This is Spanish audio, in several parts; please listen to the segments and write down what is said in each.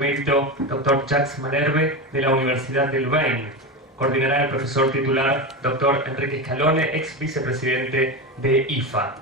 Emérito Dr. Jacques Malherbe de la Universidad de Louvain. Coordinará el profesor titular Dr. Enrique Scalone, ex vicepresidente de IFA.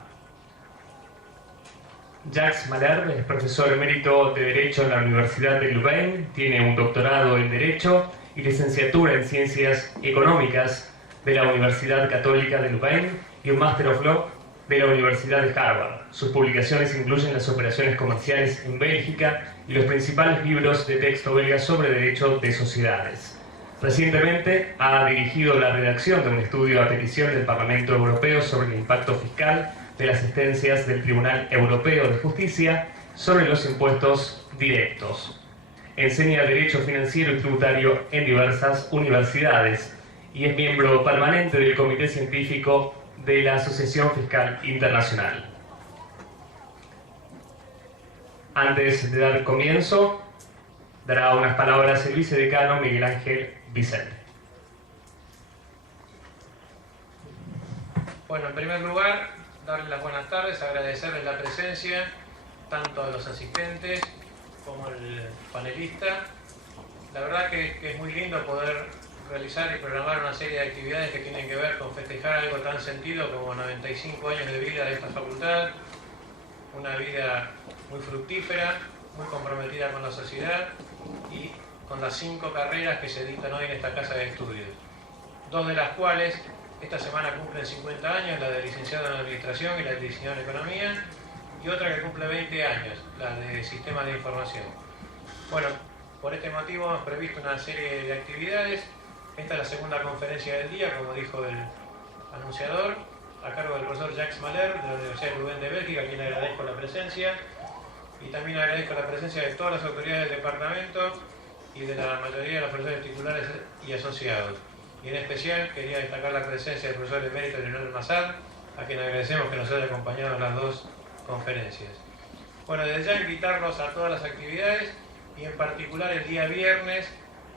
Jacques Malherbe es profesor emérito de Derecho en la Universidad de Louvain, tiene un doctorado en Derecho y licenciatura en Ciencias Económicas de la Universidad Católica de Louvain y un Master of Law de la Universidad de Harvard. Sus publicaciones incluyen las operaciones comerciales en Bélgica y los principales libros de texto belga sobre derecho de sociedades. Recientemente ha dirigido la redacción de un estudio a petición del Parlamento Europeo sobre el impacto fiscal de las sentencias del Tribunal Europeo de Justicia sobre los impuestos directos. Enseña Derecho Financiero y Tributario en diversas universidades y es miembro permanente del Comité Científico de la Asociación Fiscal Internacional. Antes de dar comienzo, dará unas palabras el vicedecano Miguel Ángel Vicente. Bueno, en primer lugar, darles las buenas tardes, agradecerles la presencia, tanto a los asistentes como al panelista. La verdad que es muy lindo poder realizar y programar una serie de actividades que tienen que ver con festejar algo tan sentido como 95 años de vida de esta facultad, una vida muy fructífera, muy comprometida con la sociedad y con las 5 carreras que se dictan hoy en esta casa de estudios, 2 de las cuales esta semana cumplen 50 años, la de licenciado en Administración y la de licenciado en Economía, y otra que cumple 20 años, la de Sistemas de Información. Bueno, por este motivo hemos previsto una serie de actividades. Esta es la segunda conferencia del día, como dijo el anunciador, a cargo del profesor Jacques Malherbe de la Universidad de Louvain de Bélgica, a quien le agradezco la presencia, y también agradezco la presencia de todas las autoridades del departamento y de la mayoría de los profesores titulares y asociados. Y en especial quería destacar la presencia del profesor emérito Leonel Massad, a quien agradecemos que nos haya acompañado en las 2 conferencias. Bueno, desde ya invitarlos a todas las actividades y en particular el día viernes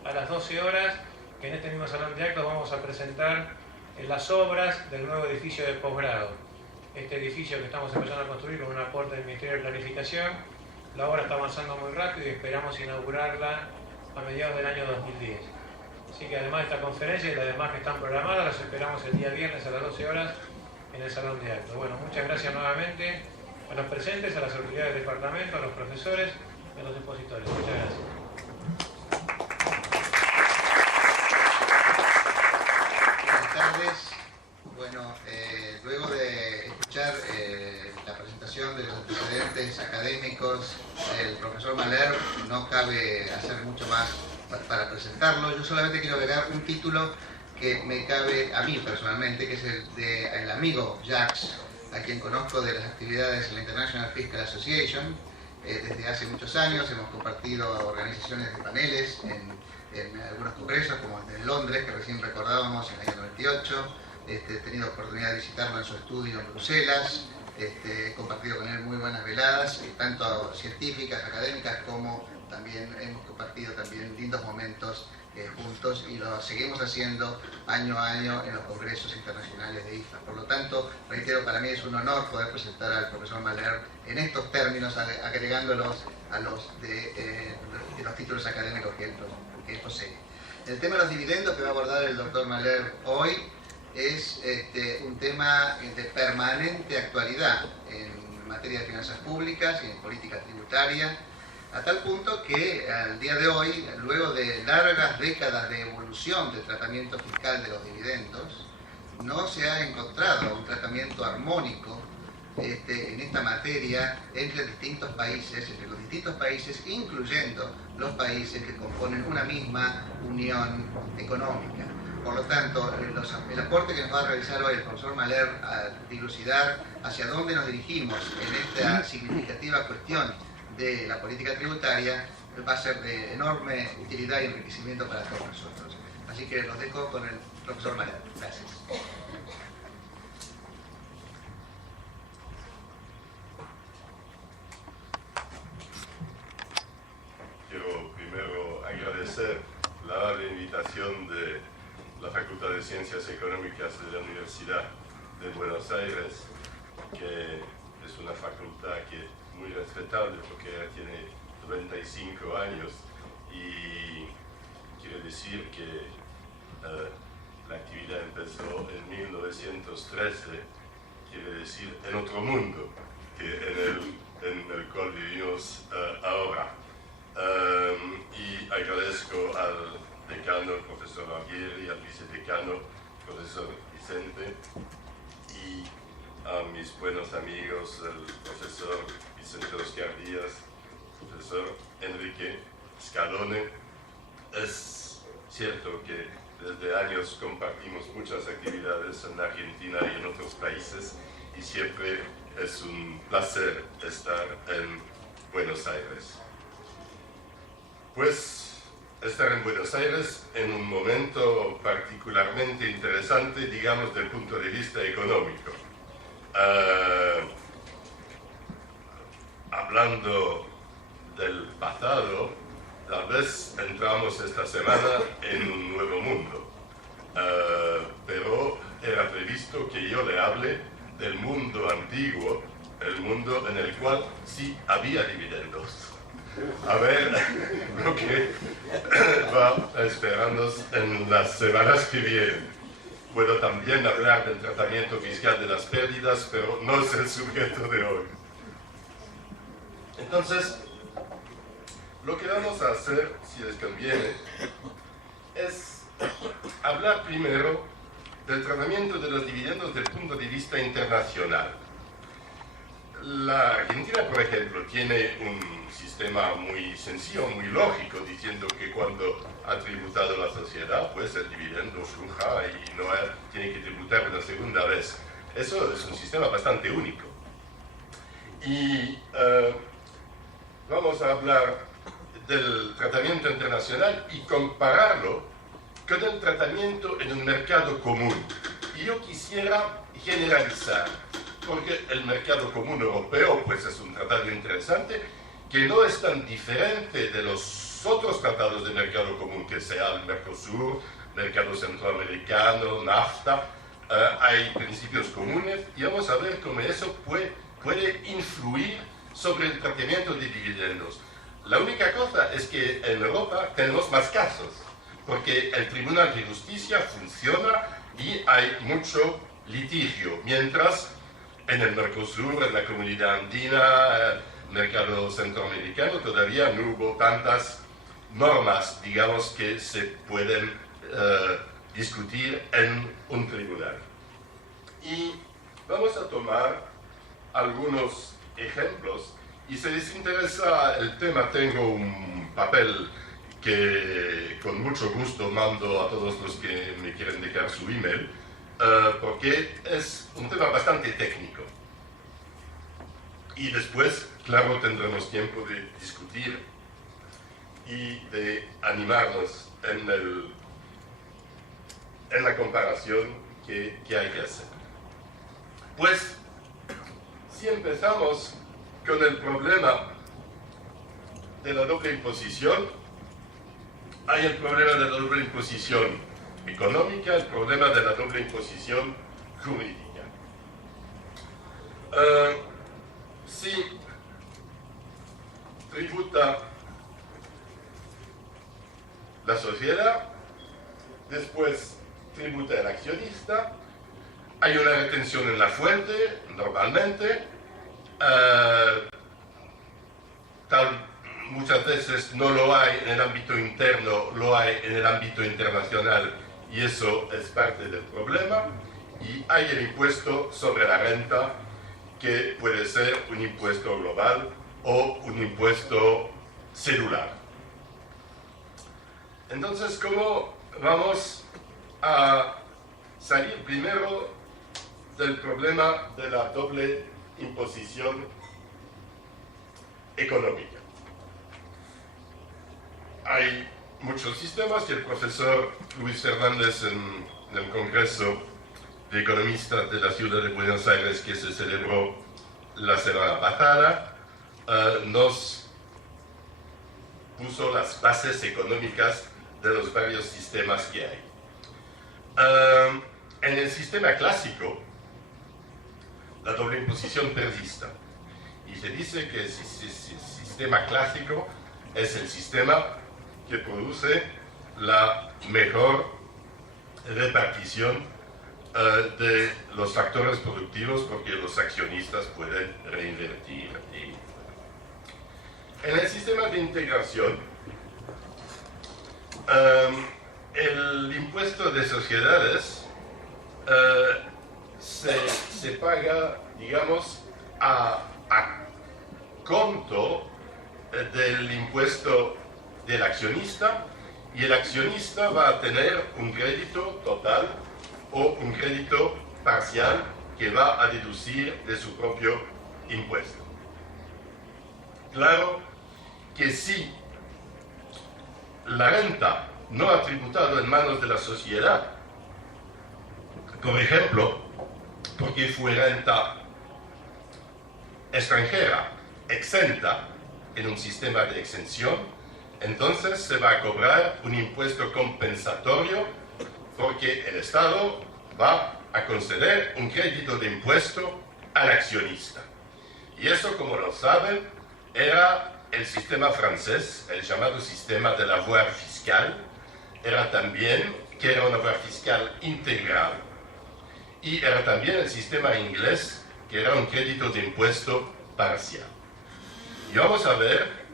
a las 12 horas, que en este mismo salón de actos vamos a presentar las obras del nuevo edificio de posgrado. Este edificio que estamos empezando a construir con un aporte del Ministerio de Planificación, la obra está avanzando muy rápido y esperamos inaugurarla a mediados del año 2010. Así que además de esta conferencia y las demás que están programadas, las esperamos el día viernes a las 12 horas en el salón de actos. Bueno, muchas gracias nuevamente a los presentes, a las autoridades del departamento, a los profesores y a los expositores. Muchas gracias. Bueno, luego de escuchar la presentación de los antecedentes académicos del profesor Malherbe, no cabe hacer mucho más para presentarlo. Yo solamente quiero agregar un título que me cabe a mí personalmente, que es el del amigo Jacques, a quien conozco de las actividades en la International Fiscal Association. Desde hace muchos años hemos compartido organizaciones de paneles en algunos congresos, como en Londres, que recién recordábamos en el año 98. He tenido oportunidad de visitarlo en su estudio en Bruselas. He compartido con él muy buenas veladas, tanto científicas, académicas, como también hemos compartido también lindos momentos juntos, y lo seguimos haciendo año a año en los congresos internacionales de IFA. Por lo tanto, reitero, para mí es un honor poder presentar al profesor Malherbe en estos términos, agregándolos a los de los títulos académicos que él posee. El tema de los dividendos que va a abordar el doctor Malherbe hoy es un tema de permanente actualidad en materia de finanzas públicas y en política tributaria, a tal punto que al día de hoy, luego de largas décadas de evolución del tratamiento fiscal de los dividendos, no se ha encontrado un tratamiento armónico en esta materia entre los distintos países, incluyendo los países que componen una misma unión económica. Por lo tanto, el aporte que nos va a realizar hoy el profesor Malherbe a dilucidar hacia dónde nos dirigimos en esta significativa cuestión de la política tributaria va a ser de enorme utilidad y enriquecimiento para todos nosotros. Así que los dejo con el profesor Malherbe. Gracias. Quiero primero agradecer la amable invitación de la Facultad de Ciencias Económicas de la Universidad de Buenos Aires, que es una facultad que es muy respetable porque ya tiene 95 años decir que la actividad empezó en 1913, quiere decir en otro mundo que en el cual vivimos ahora. Y agradezco al decano, el profesor Arguieri, al vicedecano, el profesor Vicente, y a mis buenos amigos, el profesor Vicente Oscar Díaz, el profesor Enrique Scalone. Es cierto que desde años compartimos muchas actividades en Argentina y en otros países, y siempre es un placer estar en Buenos Aires. Pues estar en Buenos Aires en un momento particularmente interesante, digamos, desde el punto de vista económico. Hablando del pasado, tal vez entramos esta semana en un nuevo mundo, pero era previsto que yo le hable del mundo antiguo, el mundo en el cual sí había dividendos. A ver lo que va a esperarnos en las semanas que vienen. Puedo también hablar del tratamiento fiscal de las pérdidas, pero no es el sujeto de hoy. Entonces, lo que vamos a hacer, si les conviene, es hablar primero del tratamiento de los dividendos desde el punto de vista internacional. La Argentina, por ejemplo, tiene un sistema muy sencillo, muy lógico, diciendo que cuando ha tributado la sociedad, pues el dividendo surja y no tiene que tributar una segunda vez. Eso es un sistema bastante único. Y vamos a hablar del tratamiento internacional y compararlo con el tratamiento en un mercado común. Y yo quisiera generalizar, porque el mercado común europeo pues es un tratado interesante que no es tan diferente de los otros tratados de mercado común, que sea el Mercosur, mercado centroamericano, NAFTA. Hay principios comunes y vamos a ver cómo eso puede influir sobre el tratamiento de dividendos. La única cosa es que en Europa tenemos más casos, porque el Tribunal de Justicia funciona y hay mucho litigio, mientras en el Mercosur, en la Comunidad Andina, mercado centroamericano, todavía no hubo tantas normas, digamos, que se pueden discutir en un tribunal. Y vamos a tomar algunos ejemplos, y si les interesa el tema, tengo un papel que con mucho gusto mando a todos los que me quieren dejar su email, porque es un tema bastante técnico. Y después, claro, tendremos tiempo de discutir y de animarnos en la comparación que hay que hacer. Pues, si empezamos con el problema de la doble imposición, hay el problema de la doble imposición económica, el problema de la doble imposición jurídica. Si tributa la sociedad, después tributa el accionista, hay una retención en la fuente, normalmente, muchas veces no lo hay en el ámbito interno, lo hay en el ámbito internacional, y eso es parte del problema. Y hay el impuesto sobre la renta, que puede ser un impuesto global o un impuesto celular. Entonces, ¿cómo vamos a salir primero del problema de la doble imposición económica? Hay muchos sistemas y el profesor Luis Fernández en el Congreso de Economistas de la Ciudad de Buenos Aires, que se celebró la semana pasada, nos puso las bases económicas de los varios sistemas que hay. En el sistema clásico, la doble imposición persiste. Y se dice que el sistema clásico es el sistema que produce la mejor repartición de los factores productivos, porque los accionistas pueden reinvertir. En el sistema de integración, el impuesto de sociedades se paga, digamos, a conto del impuesto del accionista, y el accionista va a tener un crédito total o un crédito parcial que va a deducir de su propio impuesto. Claro que si la renta no ha tributado en manos de la sociedad, por ejemplo, porque fue renta extranjera, exenta en un sistema de exención, entonces se va a cobrar un impuesto compensatorio, porque el Estado va a conceder un crédito de impuesto al accionista. Y eso, como lo saben, era el sistema francés, el llamado sistema de l'avoir fiscal, era también que era un avoir fiscal integral, y era también el sistema inglés, que era un crédito de impuesto parcial. Y vamos a ver,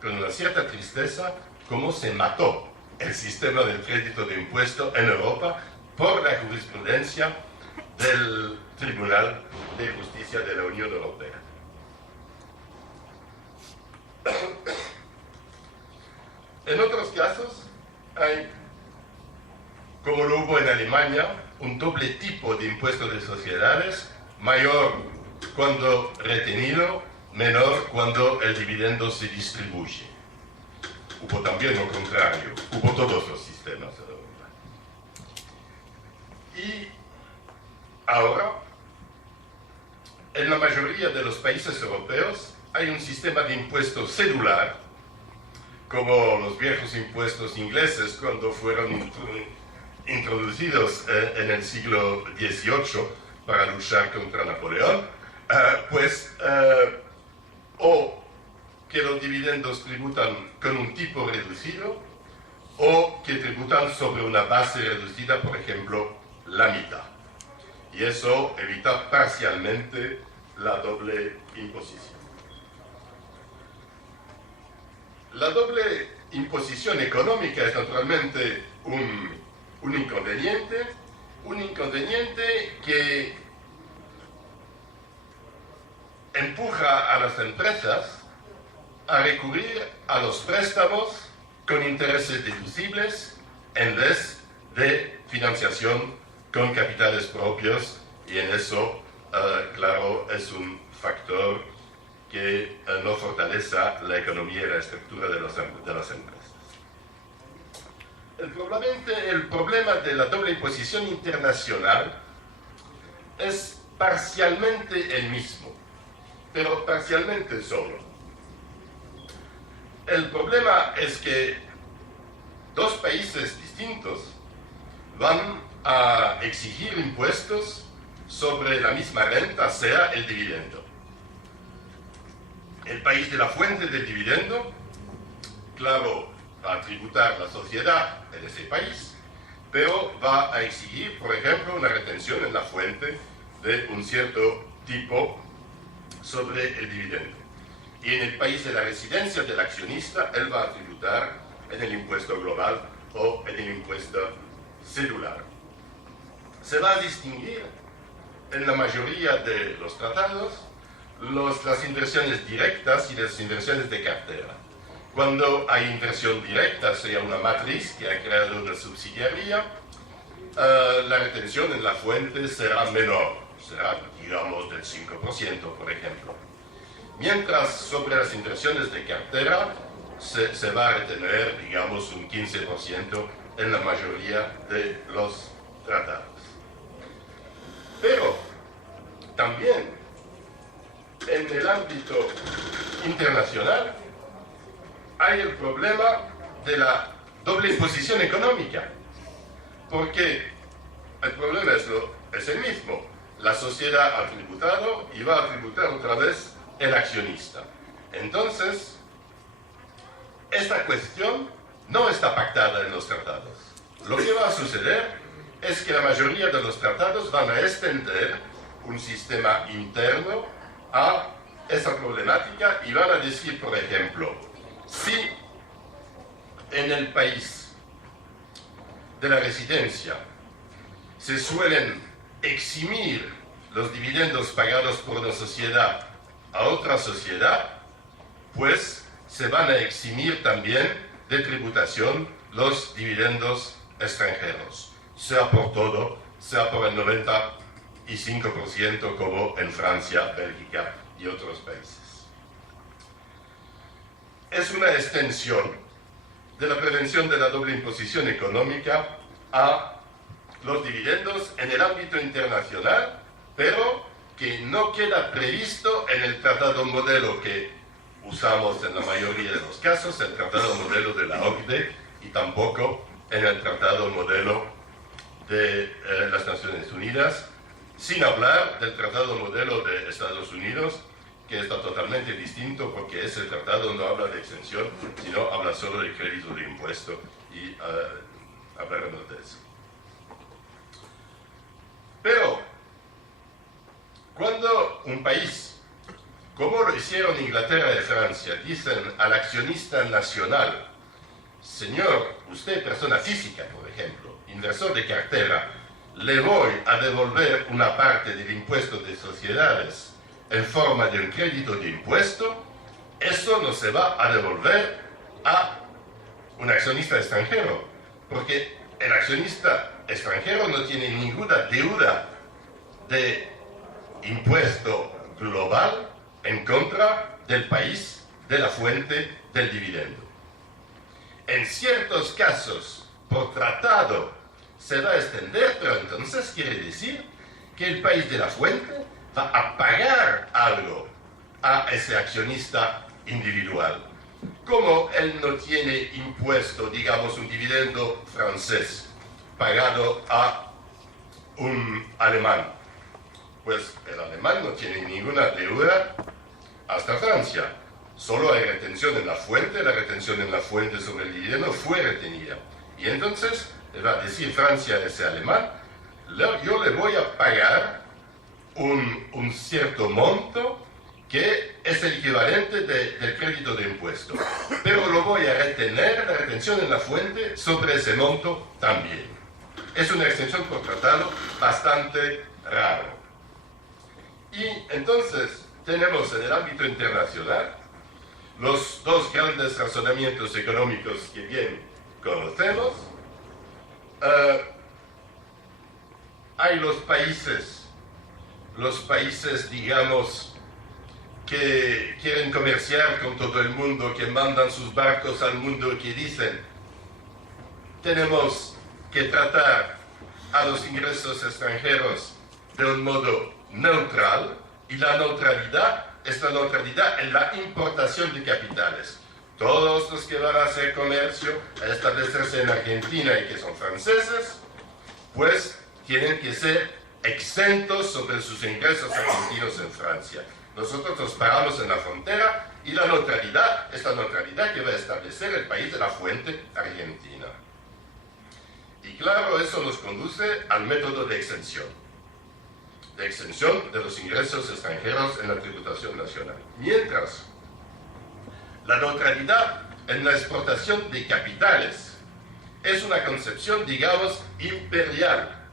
con una cierta tristeza, cómo se mató el sistema del crédito de impuesto en Europa por la jurisprudencia del Tribunal de Justicia de la Unión Europea. En otros casos hay, como lo hubo en Alemania, un doble tipo de impuesto de sociedades, mayor cuando retenido, menor cuando el dividendo se distribuye. Hubo también lo contrario, hubo todos los sistemas en Europa. Y ahora, en la mayoría de los países europeos, hay un sistema de impuesto cedular, como los viejos impuestos ingleses cuando fueron introducidos en el siglo XVIII para luchar contra Napoleón, o que los dividendos tributan con un tipo reducido, o que tributan sobre una base reducida, por ejemplo, la mitad. Y eso evita parcialmente la doble imposición. La doble imposición económica es naturalmente un inconveniente que empuja a las empresas a recurrir a los préstamos con intereses deducibles en vez de financiación con capitales propios, y en eso, claro, es un factor que no fortalece la economía y la estructura de las empresas. El problema de la doble imposición internacional es parcialmente el mismo, pero parcialmente solo. El problema es que dos países distintos van a exigir impuestos sobre la misma renta, sea el dividendo. El país de la fuente del dividendo, claro, va a tributar la sociedad en ese país, pero va a exigir, por ejemplo, una retención en la fuente de un cierto tipo sobre el dividendo. Y en el país de la residencia del accionista, él va a tributar en el impuesto global o en el impuesto cedular. Se va a distinguir en la mayoría de los tratados las inversiones directas y las inversiones de cartera. Cuando hay inversión directa, sea una matriz que ha creado una subsidiaria, la retención en la fuente será menor, será, digamos, del 5%, por ejemplo. Mientras sobre las inversiones de cartera se va a retener, digamos, un 15% en la mayoría de los tratados. Pero también en el ámbito internacional hay el problema de la doble imposición económica, porque el problema es el mismo. La sociedad ha tributado y va a tributar otra vez el accionista. Entonces, esta cuestión no está pactada en los tratados. lo que va a suceder es que la mayoría de los tratados van a extender un sistema interno a esa problemática y van a decir, por ejemplo, si en el país de la residencia se suelen eximir los dividendos pagados por una sociedad a otra sociedad, pues se van a eximir también de tributación los dividendos extranjeros, sea por todo, sea por el 95% como en Francia, Bélgica y otros países. Es una extensión de la prevención de la doble imposición económica a los dividendos en el ámbito internacional, pero que no queda previsto en el tratado modelo que usamos en la mayoría de los casos, el tratado modelo de la OCDE, y tampoco en el tratado modelo de las Naciones Unidas, sin hablar del tratado modelo de Estados Unidos, que está totalmente distinto porque ese tratado no habla de exención, sino habla solo de crédito de impuesto, y hablaremos de eso. Pero, cuando un país, como lo hicieron Inglaterra y Francia, dicen al accionista nacional, señor, usted persona física, por ejemplo, inversor de cartera, le voy a devolver una parte del impuesto de sociedades en forma de un crédito de impuesto, eso no se va a devolver a un accionista extranjero, porque el accionista extranjero no tiene ninguna deuda de impuesto global en contra del país de la fuente del dividendo. En ciertos casos, por tratado, se va a extender, pero entonces quiere decir que el país de la fuente va a pagar algo a ese accionista individual. Como él no tiene impuesto, digamos, un dividendo francés pagado a un alemán, pues el alemán no tiene ninguna deuda hasta Francia. Solo hay retención en la fuente, la retención en la fuente sobre el dividendo fue retenida. Y entonces va a decir Francia a ese alemán, yo le voy a pagar un cierto monto que es el equivalente del crédito de impuesto, pero lo voy a retener, la retención en la fuente, sobre ese monto también. Es una extensión por tratado bastante raro. Y entonces tenemos en el ámbito internacional los dos grandes razonamientos económicos que bien conocemos. Hay los países, digamos, que quieren comerciar con todo el mundo, que mandan sus barcos al mundo, que dicen, tenemos que tratar a los ingresos extranjeros de un modo neutral, y la neutralidad en la importación de capitales. Todos los que van a hacer comercio, a establecerse en Argentina y que son franceses, pues tienen que ser exentos sobre sus ingresos argentinos en Francia. Nosotros nos paramos en la frontera y la neutralidad, esta neutralidad que va a establecer el país de la fuente argentina. Y claro, eso nos conduce al método de exención de los ingresos extranjeros en la tributación nacional. Mientras, la neutralidad en la exportación de capitales es una concepción, digamos, imperial,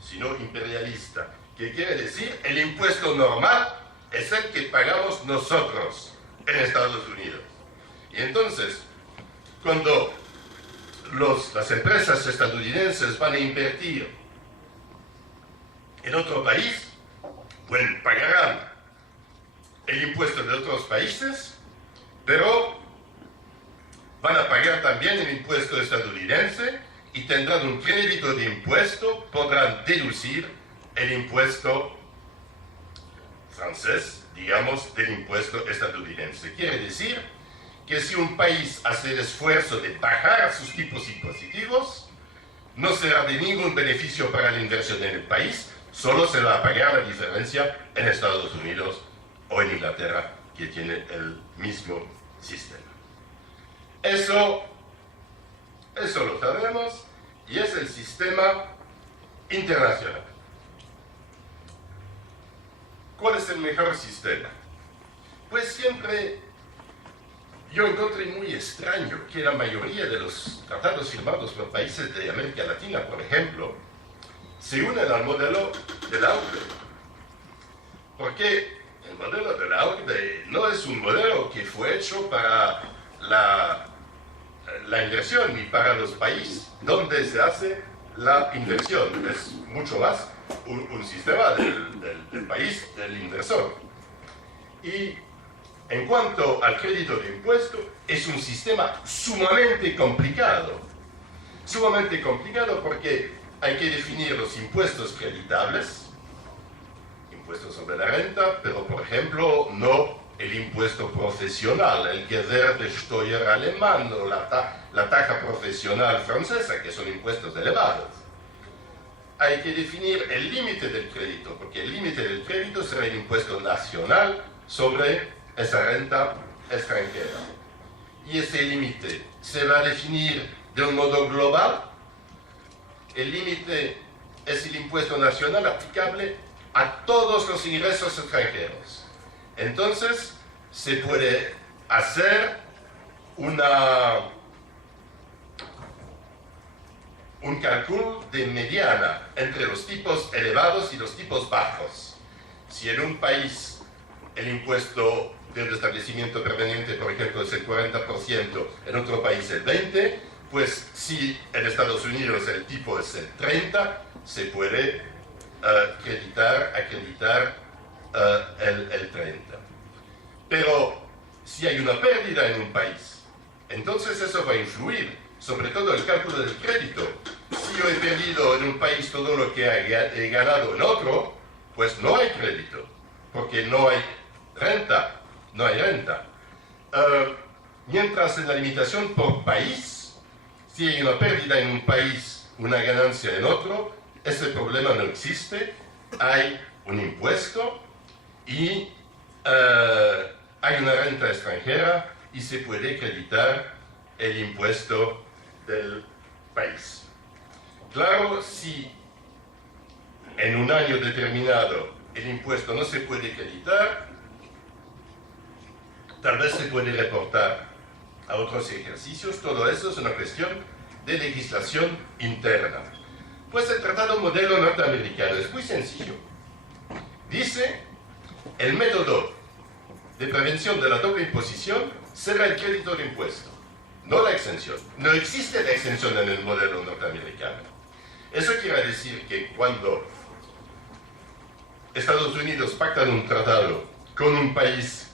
sino imperialista, que quiere decir el impuesto normal es el que pagamos nosotros en Estados Unidos. Y entonces, cuando las empresas estadounidenses van a invertir en otro país, bueno, pagarán el impuesto de otros países, pero van a pagar también el impuesto estadounidense y tendrán un crédito de impuesto, podrán deducir el impuesto francés, digamos, del impuesto estadounidense. Quiere decir que si un país hace el esfuerzo de bajar sus tipos impositivos, no será de ningún beneficio para la inversión en el país, solo se va a pagar la diferencia en Estados Unidos o en Inglaterra, que tiene el mismo sistema. Eso lo sabemos, y y es el sistema internacional. ¿Cuál es el mejor sistema? Pues siempre yo encontré muy extraño que la mayoría de los tratados firmados por países de América Latina, por ejemplo, se unen al modelo de la OCDE. Porque el modelo de la OCDE no es un modelo que fue hecho para la inversión ni para los países donde se hace la inversión. Es mucho más un sistema del país, del inversor. Y en cuanto al crédito de impuesto, es un sistema sumamente complicado. Sumamente complicado porque hay que definir los impuestos creditables, impuestos sobre la renta, pero por ejemplo no el impuesto profesional, el Gewerbesteuer alemán o la tasa profesional francesa, que son impuestos elevados. Hay que definir el límite del crédito, porque el límite del crédito será el impuesto nacional sobre esa renta extranjera. Y ese límite se va a definir de un modo global. El límite es el impuesto nacional aplicable a todos los ingresos extranjeros. Entonces, se puede hacer un cálculo de mediana entre los tipos elevados y los tipos bajos. Si en un país el impuesto del establecimiento permanente, por ejemplo, es el 40%, en otro país el 20%, pues si en Estados Unidos el tipo es el 30%, se puede acreditar el 30%. Pero si hay una pérdida en un país, entonces eso va a influir sobre todo el cálculo del crédito. Si yo he perdido en un país todo lo que he ganado en otro, pues no hay crédito, porque no hay renta. Mientras en la limitación por país, si hay una pérdida en un país, una ganancia en otro, ese problema no existe. Hay un impuesto y hay una renta extranjera y se puede acreditar el impuesto del país. Claro, si en un año determinado el impuesto no se puede acreditar, tal vez se puede reportar a otros ejercicios. Todo eso es una cuestión de legislación interna. Pues el tratado modelo norteamericano es muy sencillo. Dice, el método de prevención de la doble imposición será el crédito de impuesto, no la exención. No existe la exención en el modelo norteamericano. Eso quiere decir que cuando Estados Unidos pactan un tratado con un país,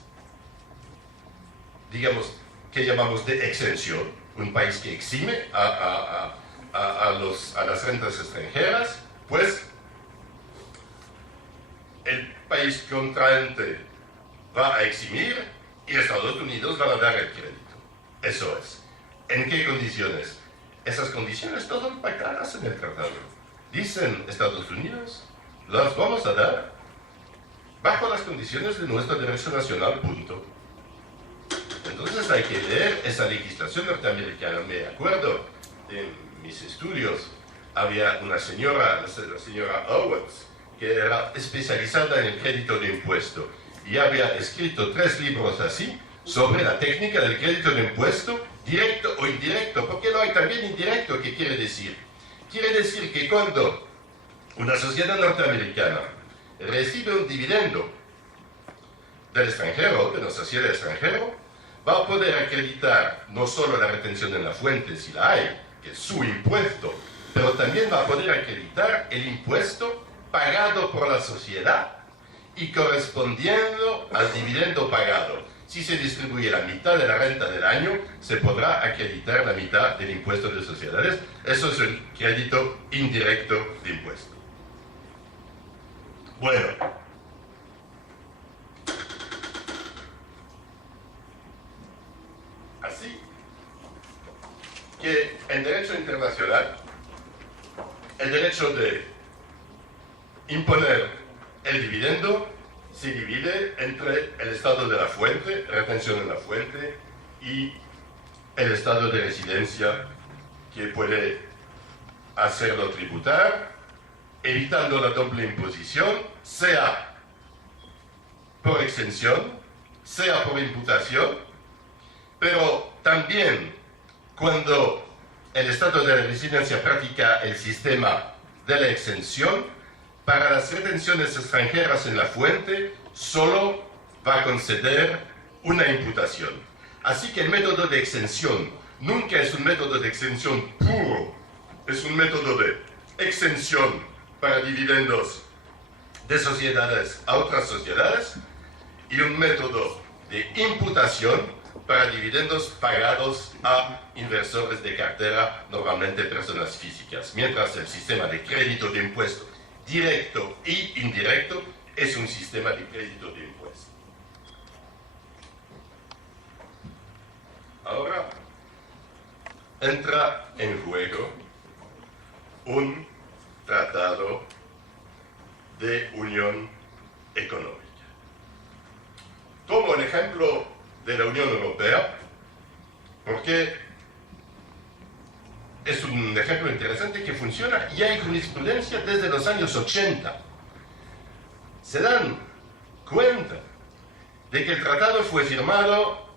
digamos, que llamamos de exención, un país que exime a las rentas extranjeras, pues el país contraente va a eximir y Estados Unidos va a dar el crédito. Eso es. ¿En qué condiciones? Esas condiciones todas pactadas en el tratado. Dicen Estados Unidos, las vamos a dar bajo las condiciones de nuestro derecho nacional, punto. Entonces hay que leer esa legislación norteamericana. Me acuerdo en mis estudios, había una señora, la señora Owens, que era especializada en el crédito de impuesto y había escrito 3 libros así sobre la técnica del crédito de impuesto, directo o indirecto, porque lo hay también indirecto. ¿Qué quiere decir? Quiere decir que cuando una sociedad norteamericana recibe un dividendo del extranjero, de una sociedad extranjera, va a poder acreditar no solo la retención en la fuente, si la hay, que es su impuesto, pero también va a poder acreditar el impuesto pagado por la sociedad y correspondiendo al dividendo pagado. Si se distribuye la mitad de la renta del año, se podrá acreditar la mitad del impuesto de sociedades. Eso es el crédito indirecto de impuesto. Bueno, así que en derecho internacional, el derecho de imponer el dividendo se divide entre el estado de la fuente, retención en la fuente, y el estado de residencia que puede hacerlo tributar, evitando la doble imposición, sea por exención, sea por imputación, pero también cuando el Estado de residencia practica el sistema de la exención, para las retenciones extranjeras en la fuente solo va a conceder una imputación. Así que el método de exención nunca es un método de exención puro, es un método de exención para dividendos de sociedades a otras sociedades y un método de imputación para dividendos pagados a inversores de cartera, normalmente personas físicas, mientras el sistema de crédito de impuesto directo y indirecto es un sistema de crédito de impuesto. Ahora entra en juego un tratado de unión económica. Tomo el ejemplo de la Unión Europea porque es un ejemplo interesante que funciona y hay jurisprudencia desde los años 80. Se dan cuenta de que el tratado fue firmado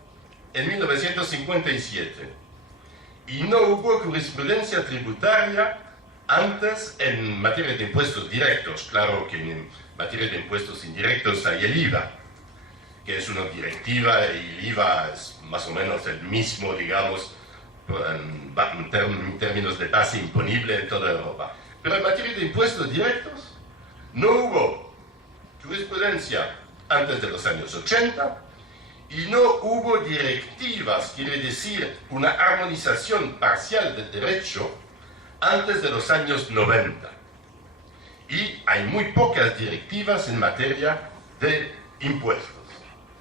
en 1957 y no hubo jurisprudencia tributaria antes en materia de impuestos directos. Claro que en materia de impuestos indirectos hay el IVA, que es una directiva y el IVA es más o menos el mismo, digamos, en términos de base imponible en toda Europa. Pero en materia de impuestos directos no hubo jurisprudencia antes de los años 80 y no hubo directivas, quiere decir una armonización parcial del derecho antes de los años 90. Y hay muy pocas directivas en materia de impuestos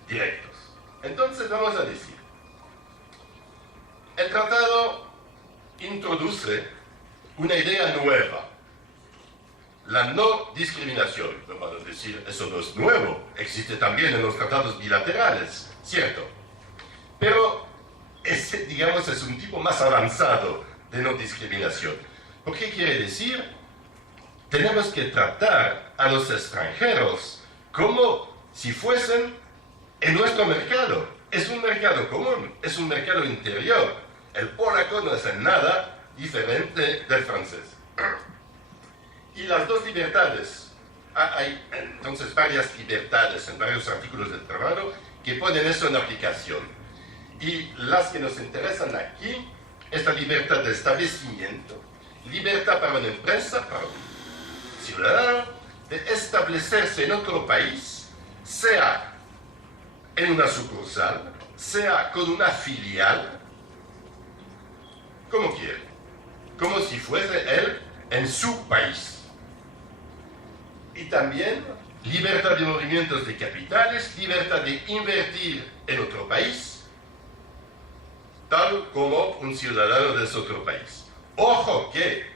directos. Entonces vamos a decir, el tratado introduce una idea nueva, la no discriminación. Vamos a decir, eso no es nuevo, existe también en los tratados bilaterales, cierto. Pero ese, digamos, es un tipo más avanzado de no discriminación. ¿Por qué quiere decir? Tenemos que tratar a los extranjeros como si fuesen en nuestro mercado. Es un mercado común, es un mercado interior. El polaco no es en nada diferente del francés. Y las dos libertades, hay entonces varias libertades en varios artículos del tratado que ponen eso en aplicación. Y las que nos interesan aquí es la libertad de establecimiento, libertad para una empresa, para un ciudadano, de establecerse en otro país, sea en una sucursal, sea con una filial, como quiere, como si fuese él en su país. Y también libertad de movimientos de capitales, libertad de invertir en otro país, tal como un ciudadano de ese otro país. Ojo que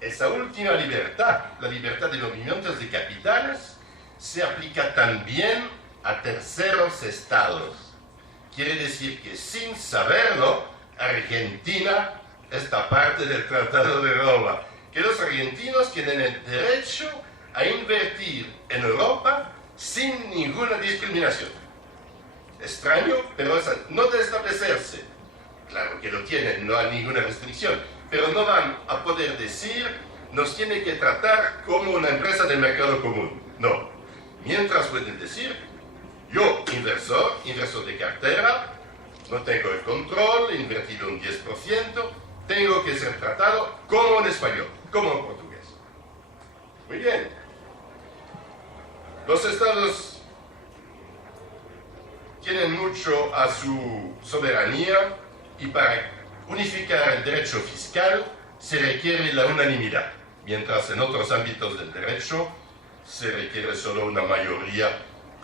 esa última libertad, la libertad de movimientos de capitales, se aplica también a terceros estados. Quiere decir que sin saberlo, Argentina está parte del Tratado de Roma, que los argentinos tienen el derecho a invertir en Europa sin ninguna discriminación. Extraño, pero no de establecerse. Claro que lo tienen, no hay ninguna restricción, pero no van a poder decir, nos tiene que tratar como una empresa del mercado común. No. Mientras pueden decir, yo, inversor de cartera, no tengo el control, he invertido un 10%, tengo que ser tratado como en español, como en portugués. Muy bien. Los estados tienen mucho a su soberanía y para unificar el derecho fiscal se requiere la unanimidad, mientras en otros ámbitos del derecho se requiere solo una mayoría.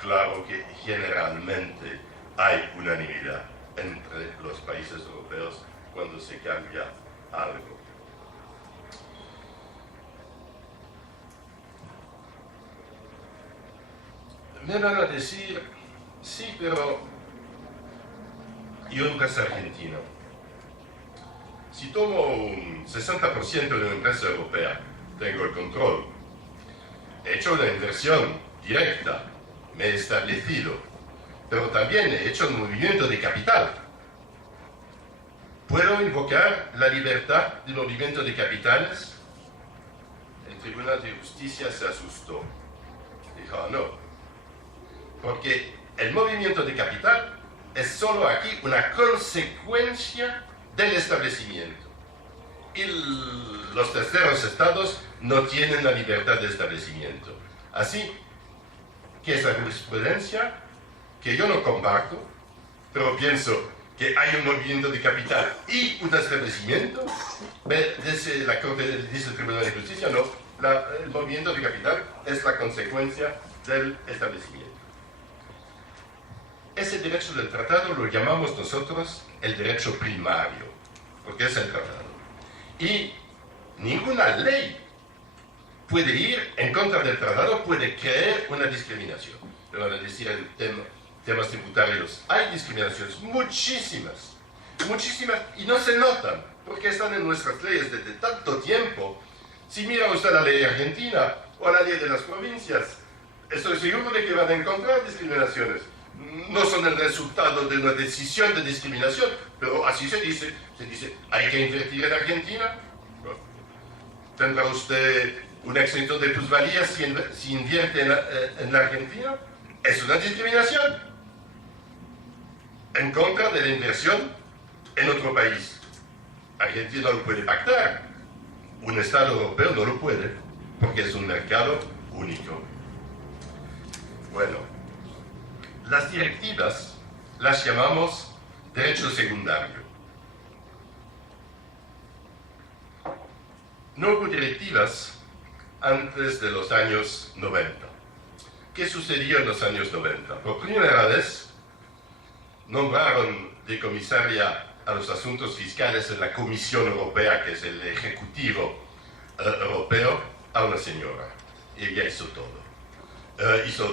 Claro que generalmente hay unanimidad entre los países europeos cuando se cambia algo. Me van a decir, sí, pero yo nunca soy argentino. Si tomo un 60% de una empresa europea, tengo el control. He hecho una inversión directa, me he establecido, pero también he hecho un movimiento de capital. ¿Puedo invocar la libertad de movimiento de capitales? El Tribunal de Justicia se asustó. Dijo, no, porque el movimiento de capital es solo aquí una consecuencia del establecimiento. Y los terceros estados no tienen la libertad de establecimiento. Así que esa jurisprudencia, que yo no comparto, pero pienso que hay un movimiento de capital y un establecimiento, dice la Corte, dice el Tribunal de Justicia, no, el movimiento de capital es la consecuencia del establecimiento. Ese derecho del tratado lo llamamos nosotros el derecho primario, porque es el tratado. Y ninguna ley puede ir en contra del tratado, puede creer una discriminación. Le van a decir en temas tributarios, hay discriminaciones, muchísimas, y no se notan, porque están en nuestras leyes desde tanto tiempo. Si mira usted la ley argentina o la ley de las provincias, estoy seguro de que van a encontrar discriminaciones. No son el resultado de una decisión de discriminación, pero así se dice, hay que invertir en Argentina. ¿Tendrá usted un exento de plusvalía si invierte en la Argentina? Es una discriminación en contra de la inversión en otro país. Argentina lo puede pactar, un Estado europeo no lo puede, porque es un mercado único. Bueno, las directivas las llamamos derecho secundario. No hubo directivas antes de los años 90. ¿Qué sucedió en los años 90? Por primera vez nombraron de comisaria a los asuntos fiscales en la Comisión Europea, que es el ejecutivo europeo, a una señora. Y ella hizo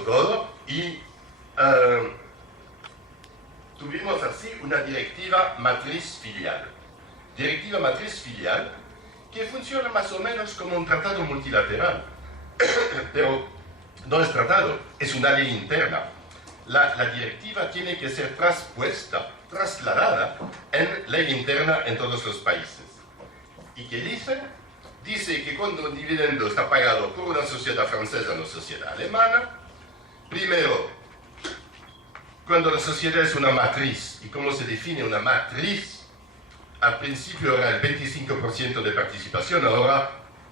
todo. Y tuvimos así una directiva matriz filial. Directiva matriz filial que funciona más o menos como un tratado multilateral. Pero no es tratado, es una ley interna. La directiva tiene que ser trasladada en ley interna en todos los países. ¿Y qué dice? Dice que cuando un dividendo está pagado por una sociedad francesa o una sociedad alemana, primero, cuando la sociedad es una matriz, ¿y cómo se define una matriz? Al principio era el 25% de participación, ahora,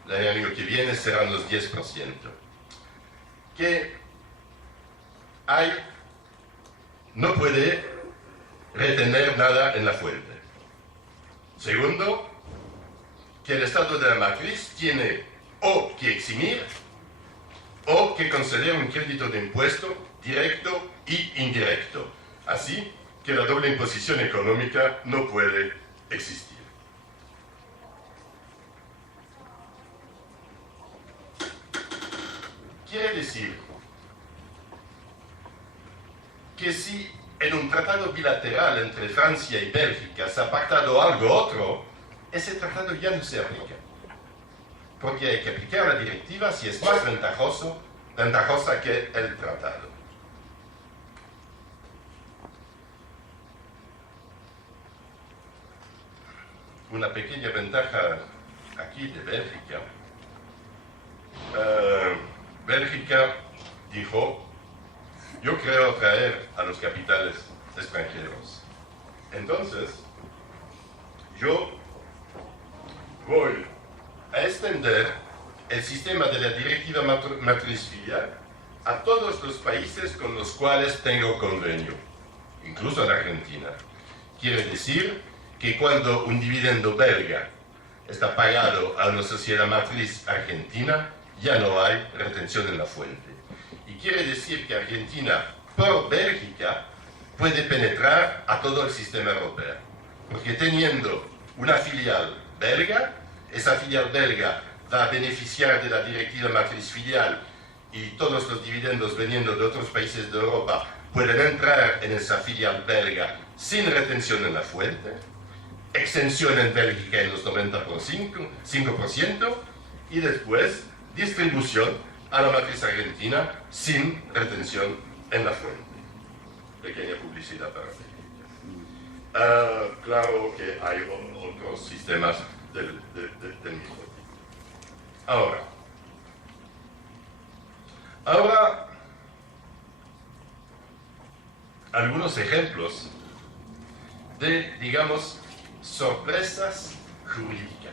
el año que viene, serán los 10%. Que no puede retener nada en la fuente. Segundo, que el Estado de la matriz tiene o que eximir o que conceder un crédito de impuesto directo y indirecto. Así que la doble imposición económica no puede existir. Quiere decir que si en un tratado bilateral entre Francia y Bélgica se ha pactado algo otro, ese tratado ya no se aplica. Porque hay que aplicar la directiva si es más ventajosa que el tratado. Una pequeña ventaja aquí de Bélgica. Bélgica dijo, yo quiero atraer a los capitales extranjeros. Entonces, yo voy a extender el sistema de la directiva matriz filial a todos los países con los cuales tengo convenio, incluso en Argentina. Quiere decir que cuando un dividendo belga está pagado a una sociedad matriz argentina, ya no hay retención en la fuente. Y quiere decir que Argentina, por Bélgica, puede penetrar a todo el sistema europeo. Porque teniendo una filial belga, esa filial belga va a beneficiar de la directiva matriz filial y todos los dividendos veniendo de otros países de Europa pueden entrar en esa filial belga sin retención en la fuente. exención en Bélgica en los 95%, y después distribución a la matriz argentina sin retención en la fuente. Pequeña publicidad para Bélgica. Claro que hay otros sistemas del mismo tipo. Ahora, algunos ejemplos de, digamos, sorpresas jurídicas.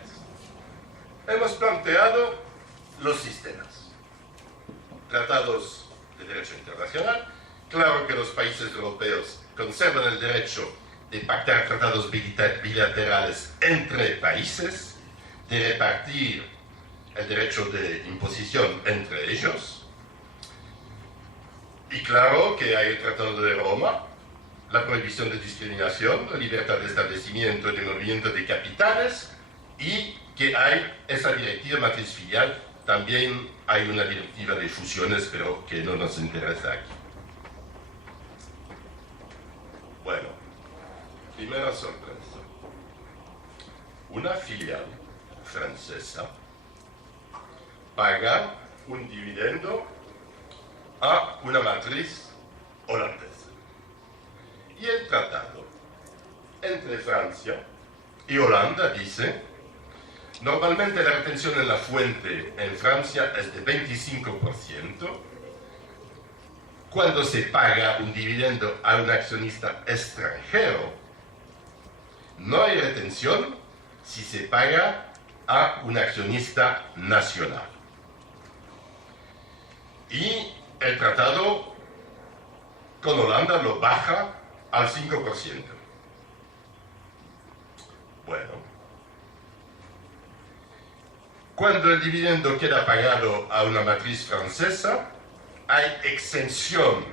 Hemos planteado los sistemas. Tratados de derecho internacional. Claro que los países europeos conservan el derecho de pactar tratados bilaterales entre países, de repartir el derecho de imposición entre ellos. Y claro que hay el Tratado de Roma, la prohibición de discriminación, la libertad de establecimiento y de movimiento de capitales, y que hay esa directiva matriz filial. También hay una directiva de fusiones, pero que no nos interesa aquí. Bueno, primera sorpresa. Una filial francesa paga un dividendo a una matriz holandesa. Y el tratado entre Francia y Holanda dice: normalmente la retención en la fuente en Francia es de 25%. Cuando se paga un dividendo a un accionista extranjero, no hay retención si se paga a un accionista nacional. Y el tratado con Holanda lo baja al 5%. Bueno, cuando el dividendo queda pagado a una matriz francesa, hay exención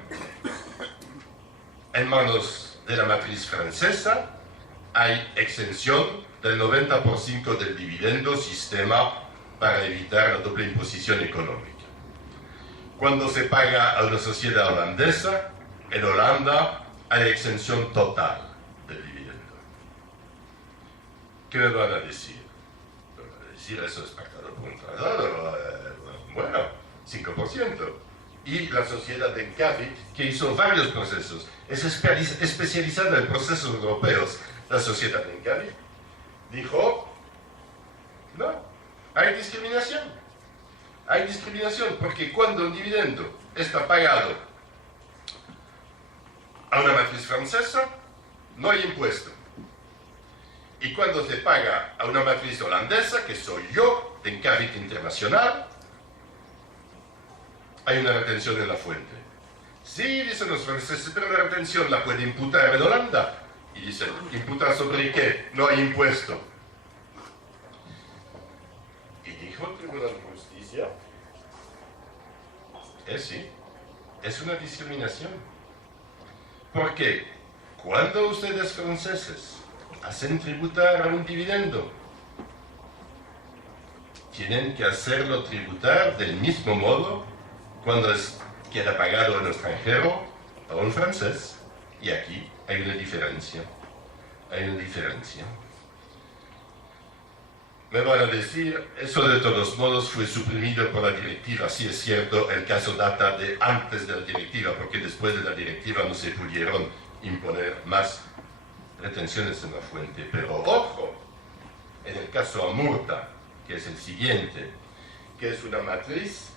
en manos de la matriz francesa, hay exención del 90% del dividendo, sistema para evitar la doble imposición económica. Cuando se paga a una sociedad holandesa, en Holanda hay exención total del dividendo. ¿Qué me van a decir? Me van a decir, eso es pactado por un tratado, bueno, 5%. Y la sociedad de Encavi, que hizo varios procesos, es especializada en procesos europeos, la sociedad de Encavi, dijo: no, hay discriminación. Hay discriminación porque cuando un dividendo está pagado a una matriz francesa, no hay impuesto. Y cuando se paga a una matriz holandesa, que soy yo, de Encavi Internacional, hay una retención en la fuente. Sí, dicen los franceses, pero la retención la puede imputar en Holanda. Y dicen, ¿imputar sobre qué? No hay impuesto. Y dijo el Tribunal de Justicia, sí, es una discriminación. Porque cuando ustedes franceses hacen tributar a un dividendo, tienen que hacerlo tributar del mismo modo cuando queda pagado a un extranjero a un francés. Y aquí hay una diferencia. Hay una diferencia. Me van a decir, eso de todos modos fue suprimido por la directiva. Sí, es cierto, el caso data de antes de la directiva, porque después de la directiva no se pudieron imponer más retenciones en la fuente. Pero ojo, en el caso Amurta, que es el siguiente, que es una matriz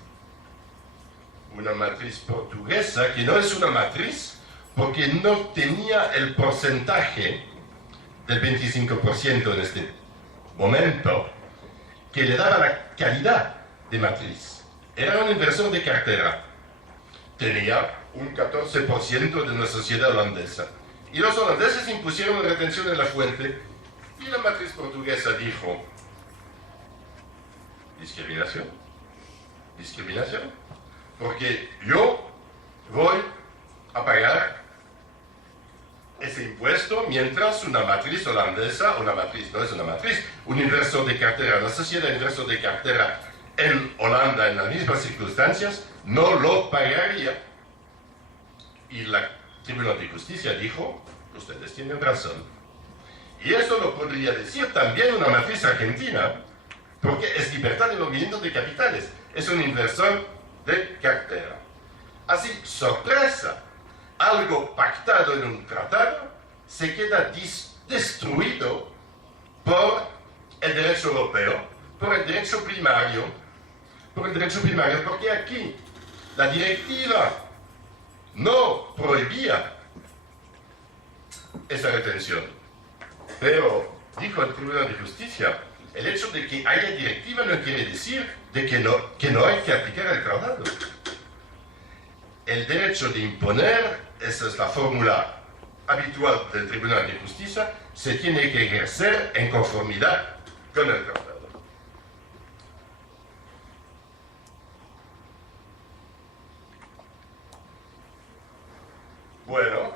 portuguesa, que no es una matriz porque no tenía el porcentaje del 25% en este momento que le daba la calidad de matriz. Era un inversor de cartera. Tenía un 14% de una sociedad holandesa. Y los holandeses impusieron retención en la fuente y la matriz portuguesa dijo: discriminación. Discriminación. Porque yo voy a pagar ese impuesto mientras una matriz holandesa, una matriz, no es una matriz, un inversor de cartera, una sociedad de inversor de cartera en Holanda en las mismas circunstancias, no lo pagaría. Y la Tribunal de Justicia dijo: ustedes tienen razón. Y eso lo podría decir también una matriz argentina, porque es libertad de movimiento de capitales, es un inversor de cartera. Así, sorpresa, algo pactado en un tratado se queda destruido por el derecho europeo, por el derecho primario, porque aquí la directiva no prohibía esa retención, pero dijo el Tribunal de Justicia, el hecho de que haya directiva no quiere decir de que no hay que aplicar el tratado. El derecho de imponer, esa es la fórmula habitual del Tribunal de Justicia, se tiene que ejercer en conformidad con el tratado. Bueno,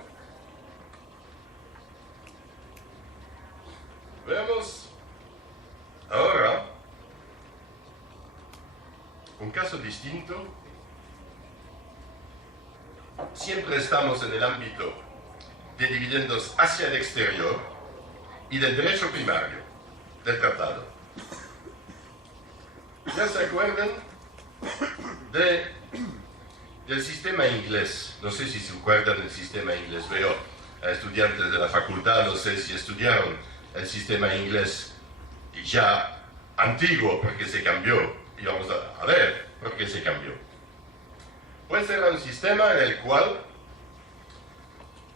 veamos ahora un caso distinto. Siempre estamos en el ámbito de dividendos hacia el exterior y del derecho primario del tratado. ¿Ya se acuerdan del sistema inglés? No sé si se acuerdan del sistema inglés. Veo a estudiantes de la facultad, no sé si estudiaron el sistema inglés ya antiguo porque se cambió. Y vamos a ver por qué se cambió. Pues era un sistema en el cual,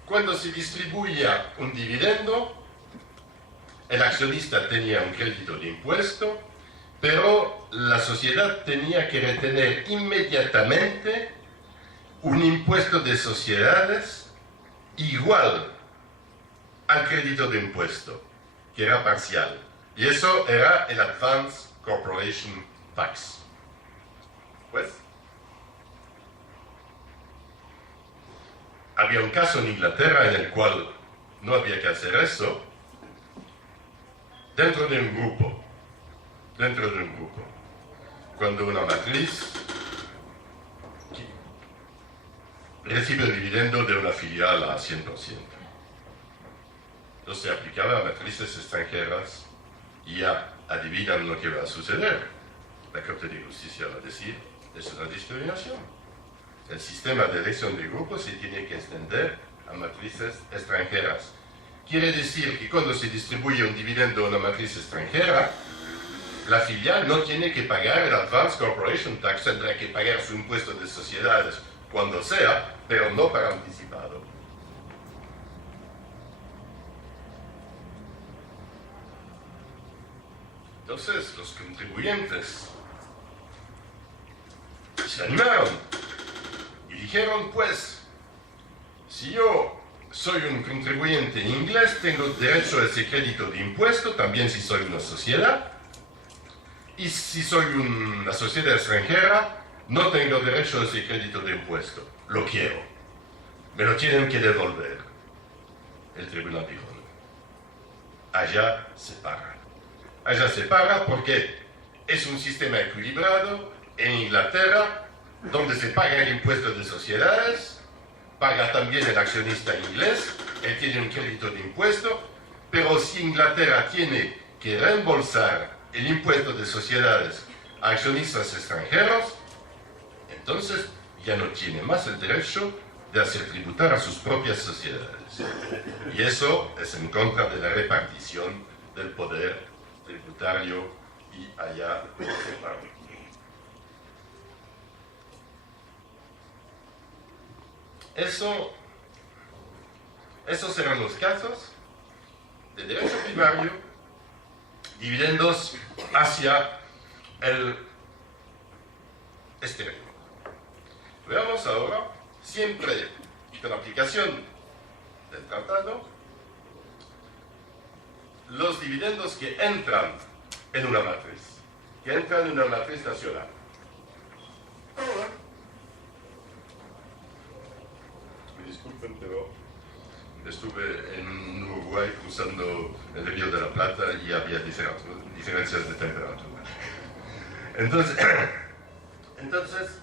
cuando se distribuía un dividendo, el accionista tenía un crédito de impuesto, pero la sociedad tenía que retener inmediatamente un impuesto de sociedades igual al crédito de impuesto, que era parcial. Y eso era el Advance Corporation Tax. Pues, había un caso en Inglaterra en el cual no había que hacer eso dentro de un grupo. Cuando una matriz recibe el dividendo de una filial a 100%. Entonces se aplicaba a matrices extranjeras y ya adivinan lo que va a suceder. La Corte de Justicia va a decir, es una discriminación. El sistema de elección de grupos se tiene que extender a matrices extranjeras. Quiere decir que cuando se distribuye un dividendo a una matriz extranjera, la filial no tiene que pagar el Advance Corporation Tax, tendrá que pagar su impuesto de sociedades cuando sea, pero no para anticipado. Entonces, los contribuyentes se animaron y dijeron, pues, si yo soy un contribuyente inglés, tengo derecho a ese crédito de impuesto, también si soy una sociedad, y si soy una sociedad extranjera, no tengo derecho a ese crédito de impuesto. Lo quiero. Me lo tienen que devolver. El tribunal dijo no. Allá se paga. Allá se paga porque es un sistema equilibrado. En Inglaterra, donde se paga el impuesto de sociedades, paga también el accionista inglés, él tiene un crédito de impuesto, pero si Inglaterra tiene que reembolsar el impuesto de sociedades a accionistas extranjeros, entonces ya no tiene más el derecho de hacer tributar a sus propias sociedades. Y eso es en contra de la repartición del poder tributario y allá se paga. Esos serán los casos de derecho primario, dividendos hacia el exterior. Veamos ahora, siempre con aplicación del tratado, los dividendos que entran en una matriz nacional. Disculpen, pero estuve en Uruguay cruzando el Río de la Plata y había diferencias de temperatura. Entonces,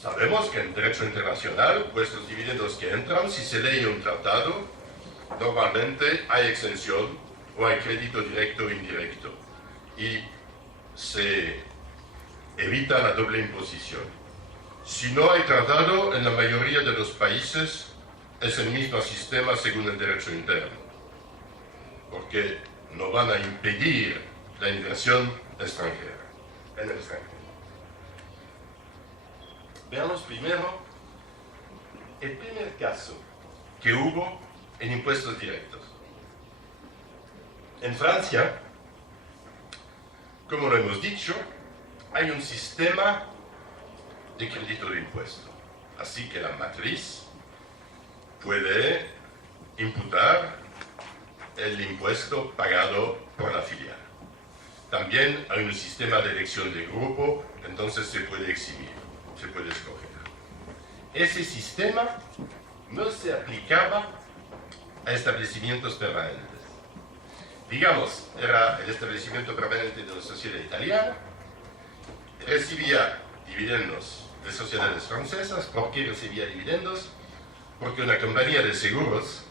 sabemos que en derecho internacional, pues los dividendos que entran, si se lee un tratado, normalmente hay exención o hay crédito directo o indirecto y se evita la doble imposición. Si no hay tratado, en la mayoría de los países es el mismo sistema según el derecho interno, porque no van a impedir la inversión extranjera en el extranjero. Veamos primero el primer caso que hubo en impuestos directos. En Francia, como lo hemos dicho, hay un sistema de crédito de impuesto, así que la matriz puede imputar el impuesto pagado por la filial. También hay un sistema de elección de grupo, entonces se puede eximir, se puede escoger. Ese sistema no se aplicaba a establecimientos permanentes. Digamos, era el establecimiento permanente de una sociedad italiana, recibía dividendos de sociedades francesas. ¿Por qué recibía dividendos? Porque una compañía de seguros,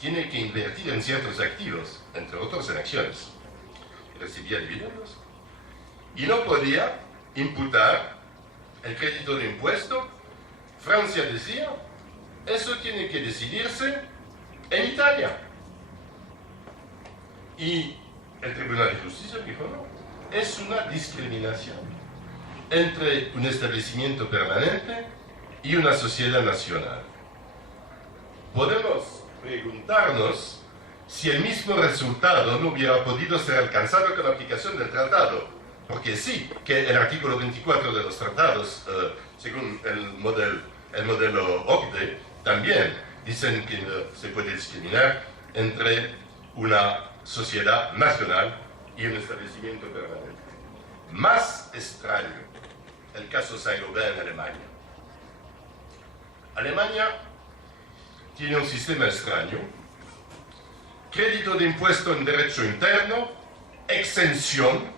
tiene que invertir en ciertos activos, entre otros en acciones. Recibía dividendos y no podía imputar el crédito de impuesto. Francia decía, eso tiene que decidirse en Italia. Y el Tribunal de Justicia dijo, no, es una discriminación entre un establecimiento permanente y una sociedad nacional. Podemos preguntarnos si el mismo resultado no hubiera podido ser alcanzado con la aplicación del tratado, porque sí, que el artículo 24 de los tratados, según el modelo OCDE, también dicen que se puede discriminar entre una sociedad nacional y un establecimiento permanente. Más extraño, el caso Saint-Gobain en Alemania. Alemania tiene un sistema extraño: crédito de impuesto en derecho interno, exención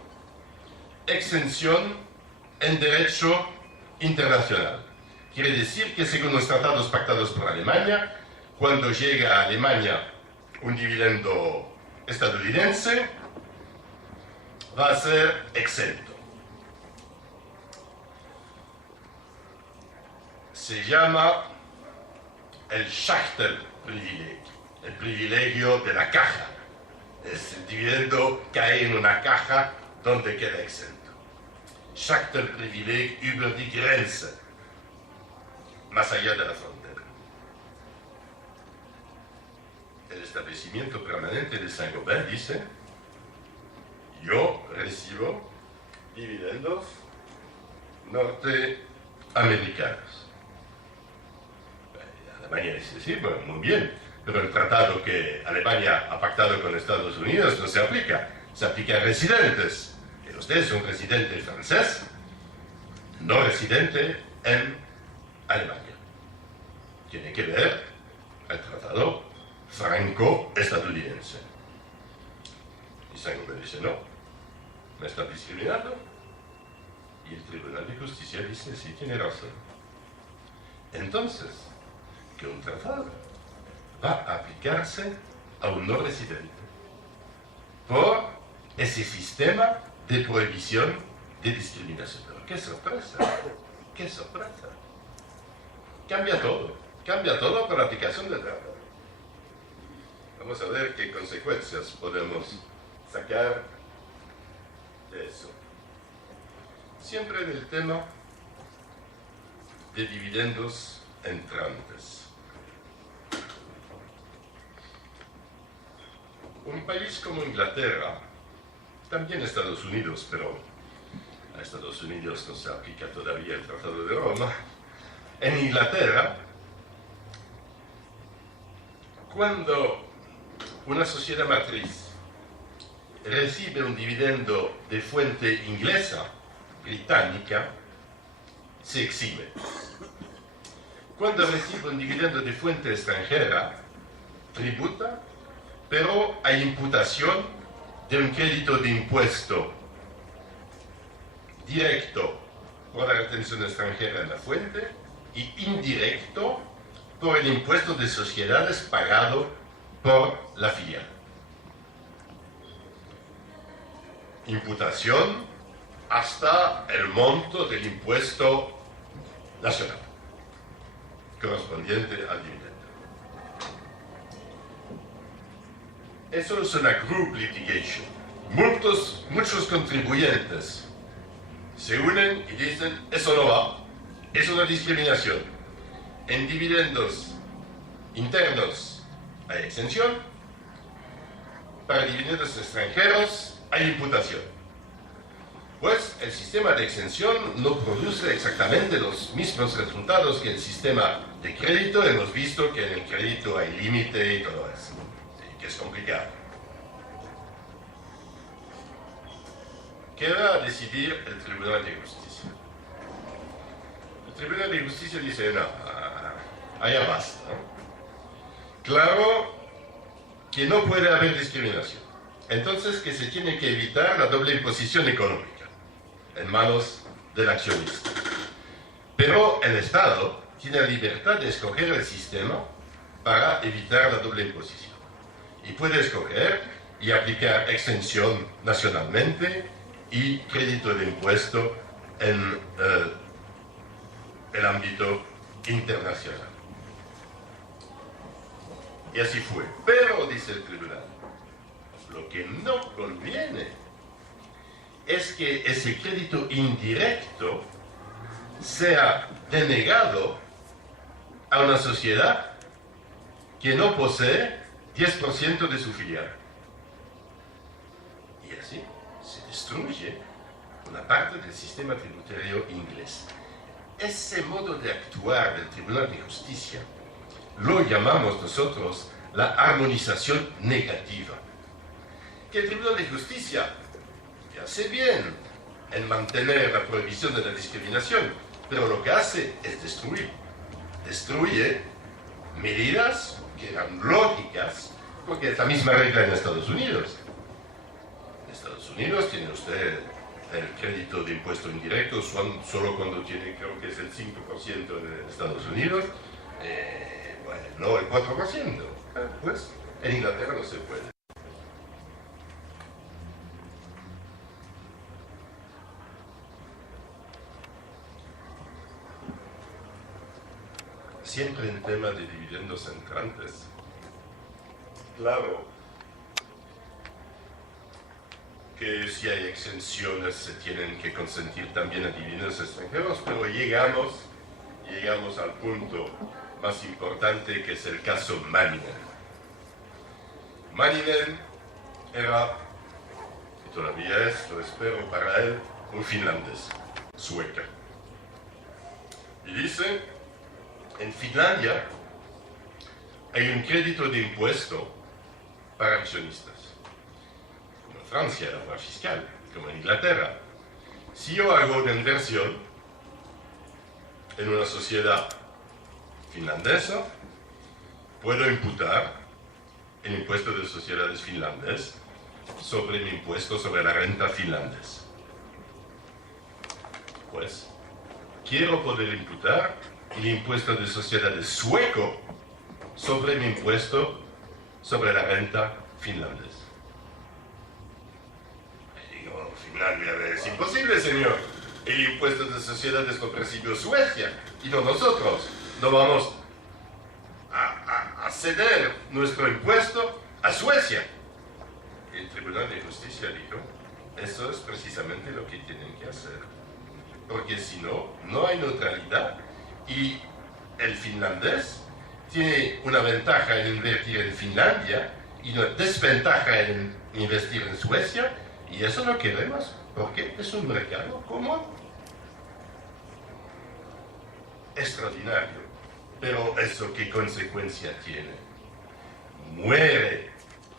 en derecho internacional. Quiere decir que según los tratados pactados por Alemania, cuando llega a Alemania un dividendo estadounidense, va a ser exento. Se llama el Schachtelprivilegio, el privilegio de la caja. El dividendo cae en una caja donde queda exento. Schachtelprivileg über die Grenze, más allá de la frontera. El establecimiento permanente de Saint-Gobain dice, yo recibo dividendos norteamericanos. Alemania dice, sí, bueno, muy bien, pero el tratado que Alemania ha pactado con Estados Unidos no se aplica, se aplica a residentes. Y usted es un residente francés, no residente en Alemania. Tiene que ver el tratado franco-estadounidense. Y Saint-Gobain dice, no, me está discriminando. Y el Tribunal de Justicia dice, sí, tiene razón. Entonces, que un tratado va a aplicarse a un no residente por ese sistema de prohibición de discriminación. Pero ¡qué sorpresa! ¡Qué sorpresa! Cambia todo por la aplicación del tratado. Vamos a ver qué consecuencias podemos sacar de eso. Siempre en el tema de dividendos entrantes. Un país como Inglaterra, también Estados Unidos, pero a Estados Unidos no se aplica todavía el Tratado de Roma. En Inglaterra, cuando una sociedad matriz recibe un dividendo de fuente inglesa, británica, se exime. Cuando recibe un dividendo de fuente extranjera, tributa, pero hay imputación de un crédito de impuesto directo por la retención extranjera en la fuente y indirecto por el impuesto de sociedades pagado por la filial. Imputación hasta el monto del impuesto nacional correspondiente al dividendo. Eso es una group litigation. Muchos contribuyentes se unen y dicen, eso no va, es una discriminación. En dividendos internos hay exención, para dividendos extranjeros hay imputación. Pues el sistema de exención no produce exactamente los mismos resultados que el sistema de crédito. Hemos visto que en el crédito hay límite y todo eso, que es complicado. ¿Qué va a decidir el Tribunal de Justicia? El Tribunal de Justicia dice, no, allá basta. Claro que no puede haber discriminación. Entonces que se tiene que evitar la doble imposición económica en manos del accionista. Pero el Estado tiene la libertad de escoger el sistema para evitar la doble imposición. Y puede escoger y aplicar exención nacionalmente y crédito de impuesto en el ámbito internacional. Y así fue. Pero, dice el tribunal, lo que no conviene es que ese crédito indirecto sea denegado a una sociedad que no posee 10% de su filial. Y así se destruye una parte del sistema tributario inglés. Ese modo de actuar del Tribunal de Justicia lo llamamos nosotros la armonización negativa. Que el Tribunal de Justicia que hace bien en mantener la prohibición de la discriminación, pero lo que hace es destruir. Destruye medidas que eran lógicas, porque es la misma regla en Estados Unidos. En Estados Unidos tiene usted el crédito de impuesto indirecto solo cuando tiene, creo que es el 5% en Estados Unidos, bueno, no el 4%. Pues en Inglaterra no se puede. Siempre en tema de dividendos entrantes. Claro que si hay exenciones se tienen que consentir también a dividendos extranjeros, pero llegamos al punto más importante, que es el caso Manninen. Manninen era, y todavía es, lo espero para él, un finlandés, sueca. Y dice, en Finlandia hay un crédito de impuesto para accionistas. Como en Francia, la prueba fiscal, como en Inglaterra. Si yo hago una inversión en una sociedad finlandesa, puedo imputar el impuesto de sociedades finlandés sobre mi impuesto sobre la renta finlandés. Pues, quiero poder imputar el impuesto de sociedades sueco sobre mi impuesto sobre la renta finlandés. Y digo, Finlandia es imposible, señor. El impuesto de sociedades lo percibió Suecia y no nosotros. No vamos a ceder nuestro impuesto a Suecia. El Tribunal de Justicia dijo, eso es precisamente lo que tienen que hacer. Porque si no, no hay neutralidad y el finlandés tiene una ventaja en invertir en Finlandia y una desventaja en investir en Suecia, y eso no queremos, porque es un mercado común. Extraordinario. Pero ¿eso qué consecuencia tiene? Muere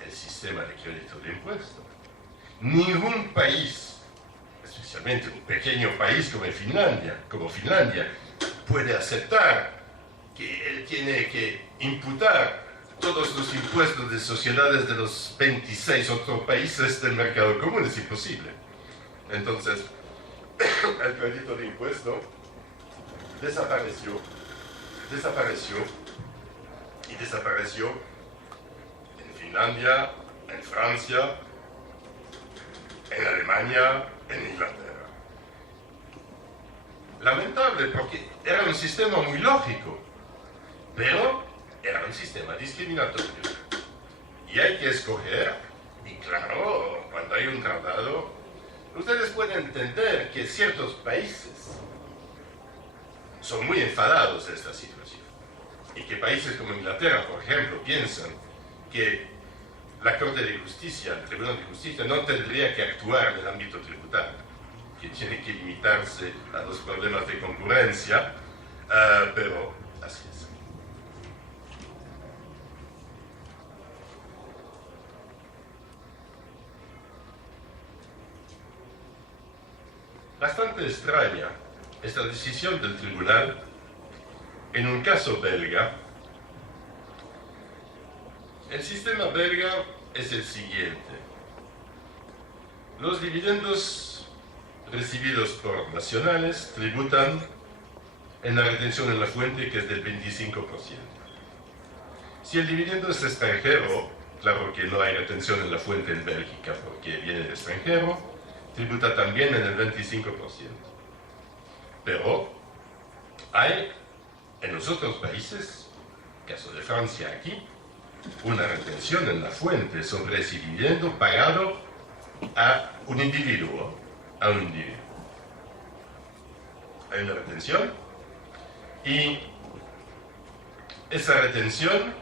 el sistema de crédito de impuesto. Ningún país, especialmente un pequeño país como Finlandia, puede aceptar que él tiene que imputar todos los impuestos de sociedades de los 26 otros países del mercado común. Es imposible. Entonces, el crédito de impuesto desapareció y desapareció en Finlandia, en Francia, en Alemania, en Inglaterra. Lamentable, porque era un sistema muy lógico, pero era un sistema discriminatorio. Y hay que escoger, y claro, cuando hay un tratado, ustedes pueden entender que ciertos países son muy enfadados de esta situación. Y que países como Inglaterra, por ejemplo, piensan que la Corte de Justicia, el Tribunal de Justicia, no tendría que actuar en el ámbito tributario, que tiene que limitarse a los problemas de concurrencia, pero así es. Bastante extraña esta decisión del tribunal en un caso belga. El sistema belga es el siguiente. Los dividendos recibidos por nacionales tributan en la retención en la fuente, que es del 25%. Si el dividendo es extranjero, claro que no hay retención en la fuente en Bélgica porque viene del extranjero, tributa también en el 25%. Pero hay en los otros países, caso de Francia aquí, una retención en la fuente sobre ese dividendo pagado a un individuo. Hay una retención y esa retención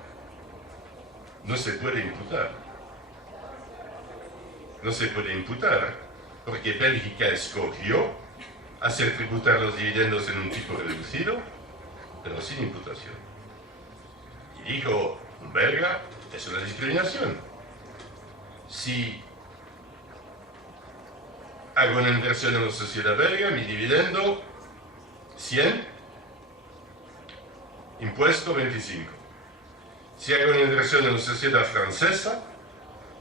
no se puede imputar. No se puede imputar porque Bélgica escogió hacer tributar los dividendos en un tipo reducido, pero sin imputación. Y dijo un belga, es una discriminación. Si hago una inversión en la sociedad belga, mi dividendo 100, impuesto 25. Si hago una inversión en la sociedad francesa,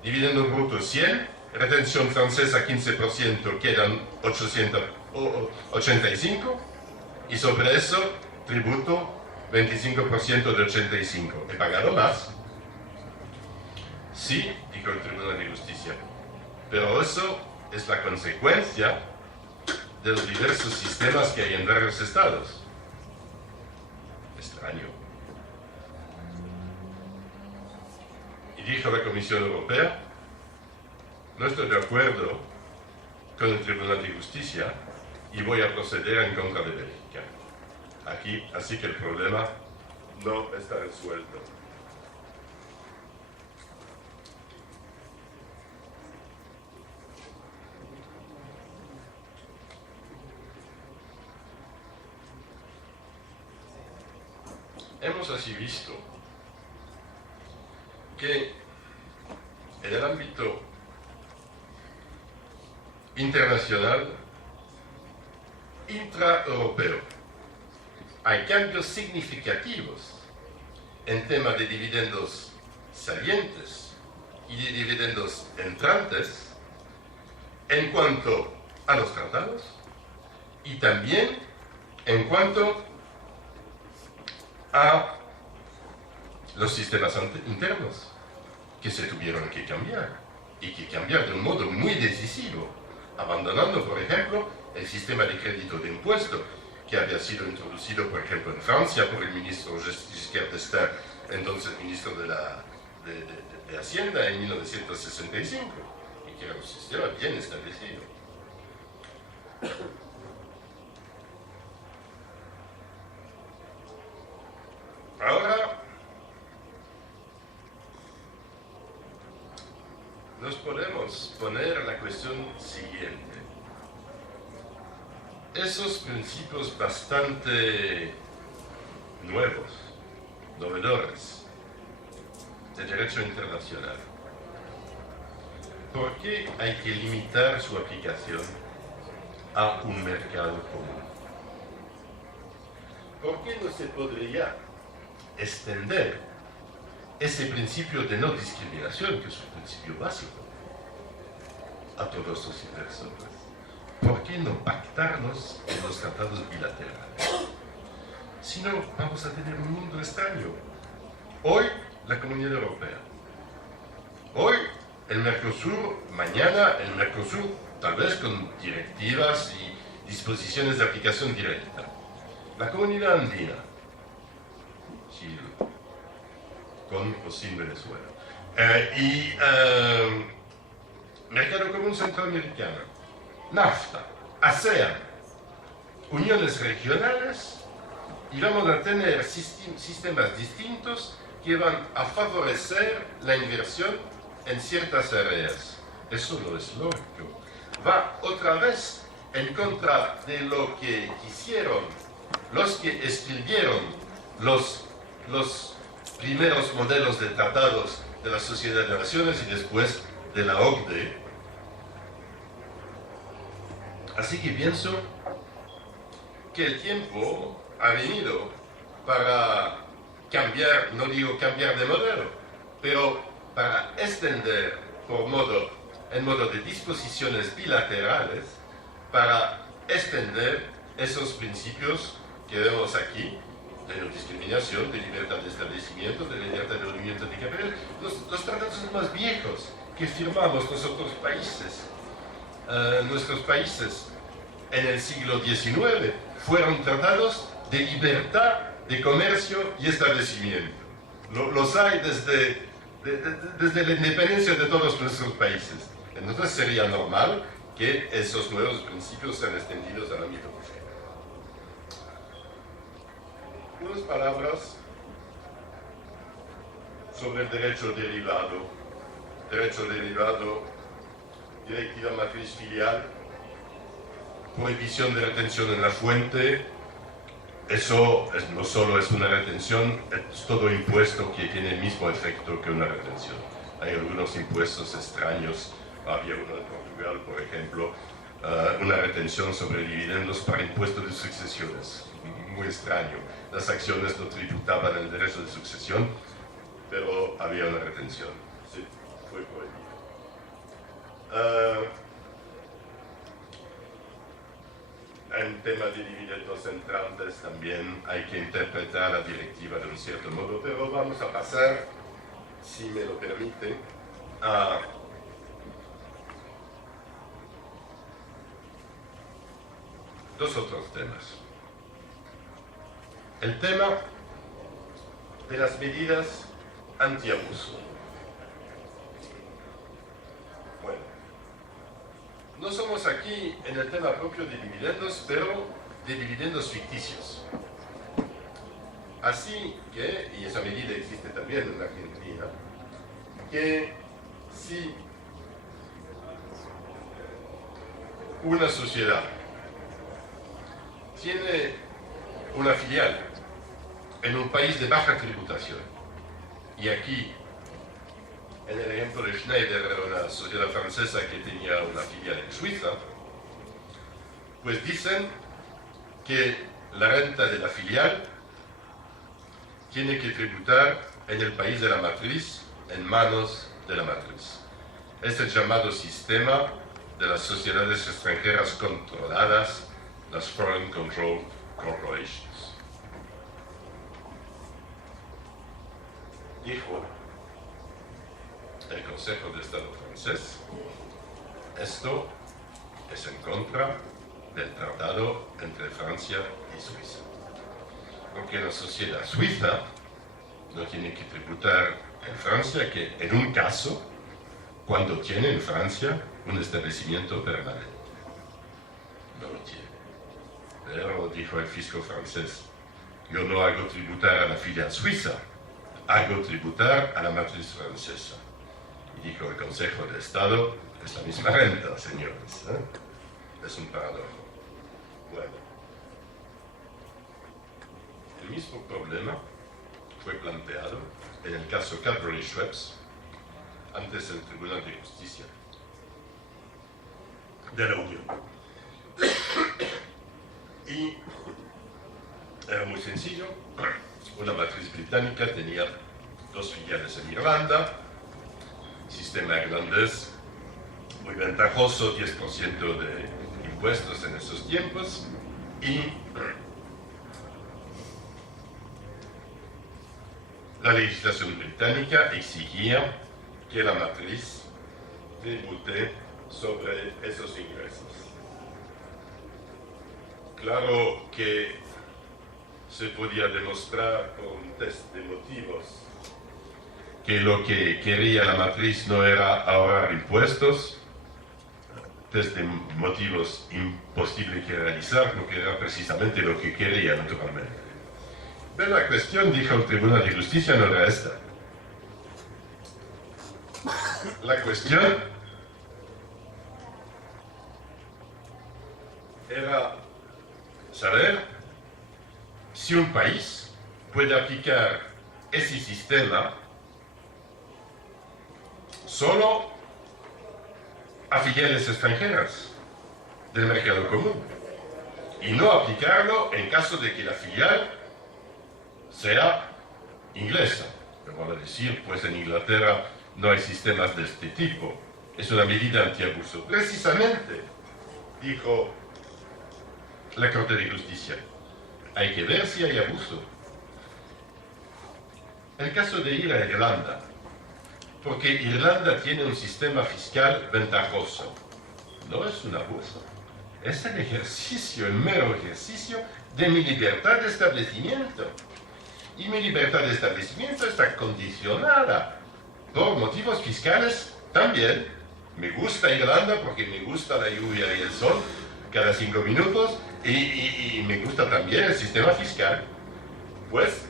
dividendo bruto 100, retención francesa 15%, quedan 885, y sobre eso tributo 25% de 85. ¿He pagado más? Sí, dijo el Tribunal de Justicia, pero eso es la consecuencia de los diversos sistemas que hay en varios estados. Extraño. Y dijo la Comisión Europea, no estoy de acuerdo con el Tribunal de Justicia y voy a proceder en contra de Bélgica. Aquí, así que el problema no está resuelto. Hemos así visto que en el ámbito internacional, intraeuropeo, hay cambios significativos en tema de dividendos salientes y de dividendos entrantes en cuanto a los tratados y también en cuanto a los sistemas internos que se tuvieron que cambiar y que cambiar de un modo muy decisivo, abandonando, por ejemplo, el sistema de crédito de impuesto que había sido introducido, por ejemplo, en Francia por el ministro Giscard d'Estaing, entonces ministro de Hacienda en 1965, y que era un sistema bien establecido. Ahora nos podemos poner la cuestión siguiente. Esos principios bastante nuevos, novedores, de derecho internacional, ¿por qué hay que limitar su aplicación a un mercado común? ¿Por qué no se podría extender ese principio de no discriminación, que es un principio básico, a todos los inversores? ¿Por qué no pactarnos en los tratados bilaterales? Si no, vamos a tener un mundo extraño, Hoy la Comunidad Europea. Hoy el Mercosur, mañana el Mercosur, tal vez con directivas y disposiciones de aplicación directa. La Comunidad Andina, Chile, con o sin Venezuela. Mercado Común Centroamericano, NAFTA, ASEAN, uniones regionales, y vamos a tener sistemas distintos que van a favorecer la inversión en ciertas áreas. Eso no es lógico. Va otra vez en contra de lo que quisieron los que escribieron los primeros modelos de tratados de la Sociedad de Naciones y después de la OCDE. Así que pienso que el tiempo ha venido para cambiar, no digo cambiar de modelo, pero para extender en modo de disposiciones bilaterales, para extender esos principios que vemos aquí, de no discriminación, de libertad de establecimiento, de libertad de movimiento de capitales, los tratados más viejos que firmamos nosotros países. Nuestros países en el siglo XIX fueron tratados de libertad de comercio y establecimiento. Los hay desde la independencia de todos nuestros países. Entonces sería normal que esos nuevos principios sean extendidos al ámbito mundial. Unas palabras sobre el derecho derivado. Derecho derivado, directiva matriz filial, prohibición de retención en la fuente. Eso no solo es una retención, es todo impuesto que tiene el mismo efecto que una retención. Hay algunos impuestos extraños, había uno en Portugal, por ejemplo, una retención sobre dividendos para impuesto de sucesiones. Muy extraño. Las acciones no tributaban el derecho de sucesión, pero había una retención. Sí, fue prohibido. En tema de dividendos entrantes también hay que interpretar la directiva de un cierto modo, pero vamos a pasar, si me lo permite, a dos otros temas. El tema de las medidas antiabuso. Bueno, no somos aquí en el tema propio de dividendos, pero de dividendos ficticios. Así que, y esa medida existe también en Argentina, que si una sociedad tiene una filial en un país de baja tributación, y aquí, en el ejemplo de Schneider, era una sociedad francesa que tenía una filial en Suiza, pues dicen que la renta de la filial tiene que tributar en el país de la matriz, en manos de la matriz. Es el llamado sistema de las sociedades extranjeras controladas, las Foreign Control Corporations. Dijo el Consejo de Estado francés, esto es en contra del tratado entre Francia y Suiza. Porque la sociedad suiza no tiene que tributar en Francia, que en un caso, cuando tiene en Francia un establecimiento permanente. No lo tiene. Pero, dijo el fisco francés, yo no hago tributar a la filial suiza, hago tributar a la matriz francesa. Y dijo el Consejo de Estado, es la misma renta, señores. Es un paradojo. Bueno. El mismo problema fue planteado en el caso Cadbury-Schweppes antes del Tribunal de Justicia de la Unión. Y era muy sencillo. Una matriz británica tenía dos filiales en Irlanda, sistema irlandés muy ventajoso, 10% de impuestos en esos tiempos, y la legislación británica exigía que la matriz tribute sobre esos ingresos. Claro que se podía demostrar con un test de motivos que lo que quería la matriz no era ahorrar impuestos, test de motivos imposible que realizar, porque era precisamente lo que quería, naturalmente. Pero la cuestión, dijo el Tribunal de Justicia, no era esta. La cuestión era saber si un país puede aplicar ese sistema solo a filiales extranjeras del mercado común y no aplicarlo en caso de que la filial sea inglesa. Me van a decir, pues en Inglaterra no hay sistemas de este tipo. Es una medida antiabuso. Precisamente, dijo la Corte de Justicia, hay que ver si hay abuso. El caso de ir a Irlanda, porque Irlanda tiene un sistema fiscal ventajoso, no es un abuso, es el ejercicio, el mero ejercicio de mi libertad de establecimiento. Y mi libertad de establecimiento está condicionada por motivos fiscales también. Me gusta Irlanda porque me gusta la lluvia y el sol cada 5 minutos y me gusta también el sistema fiscal. Pues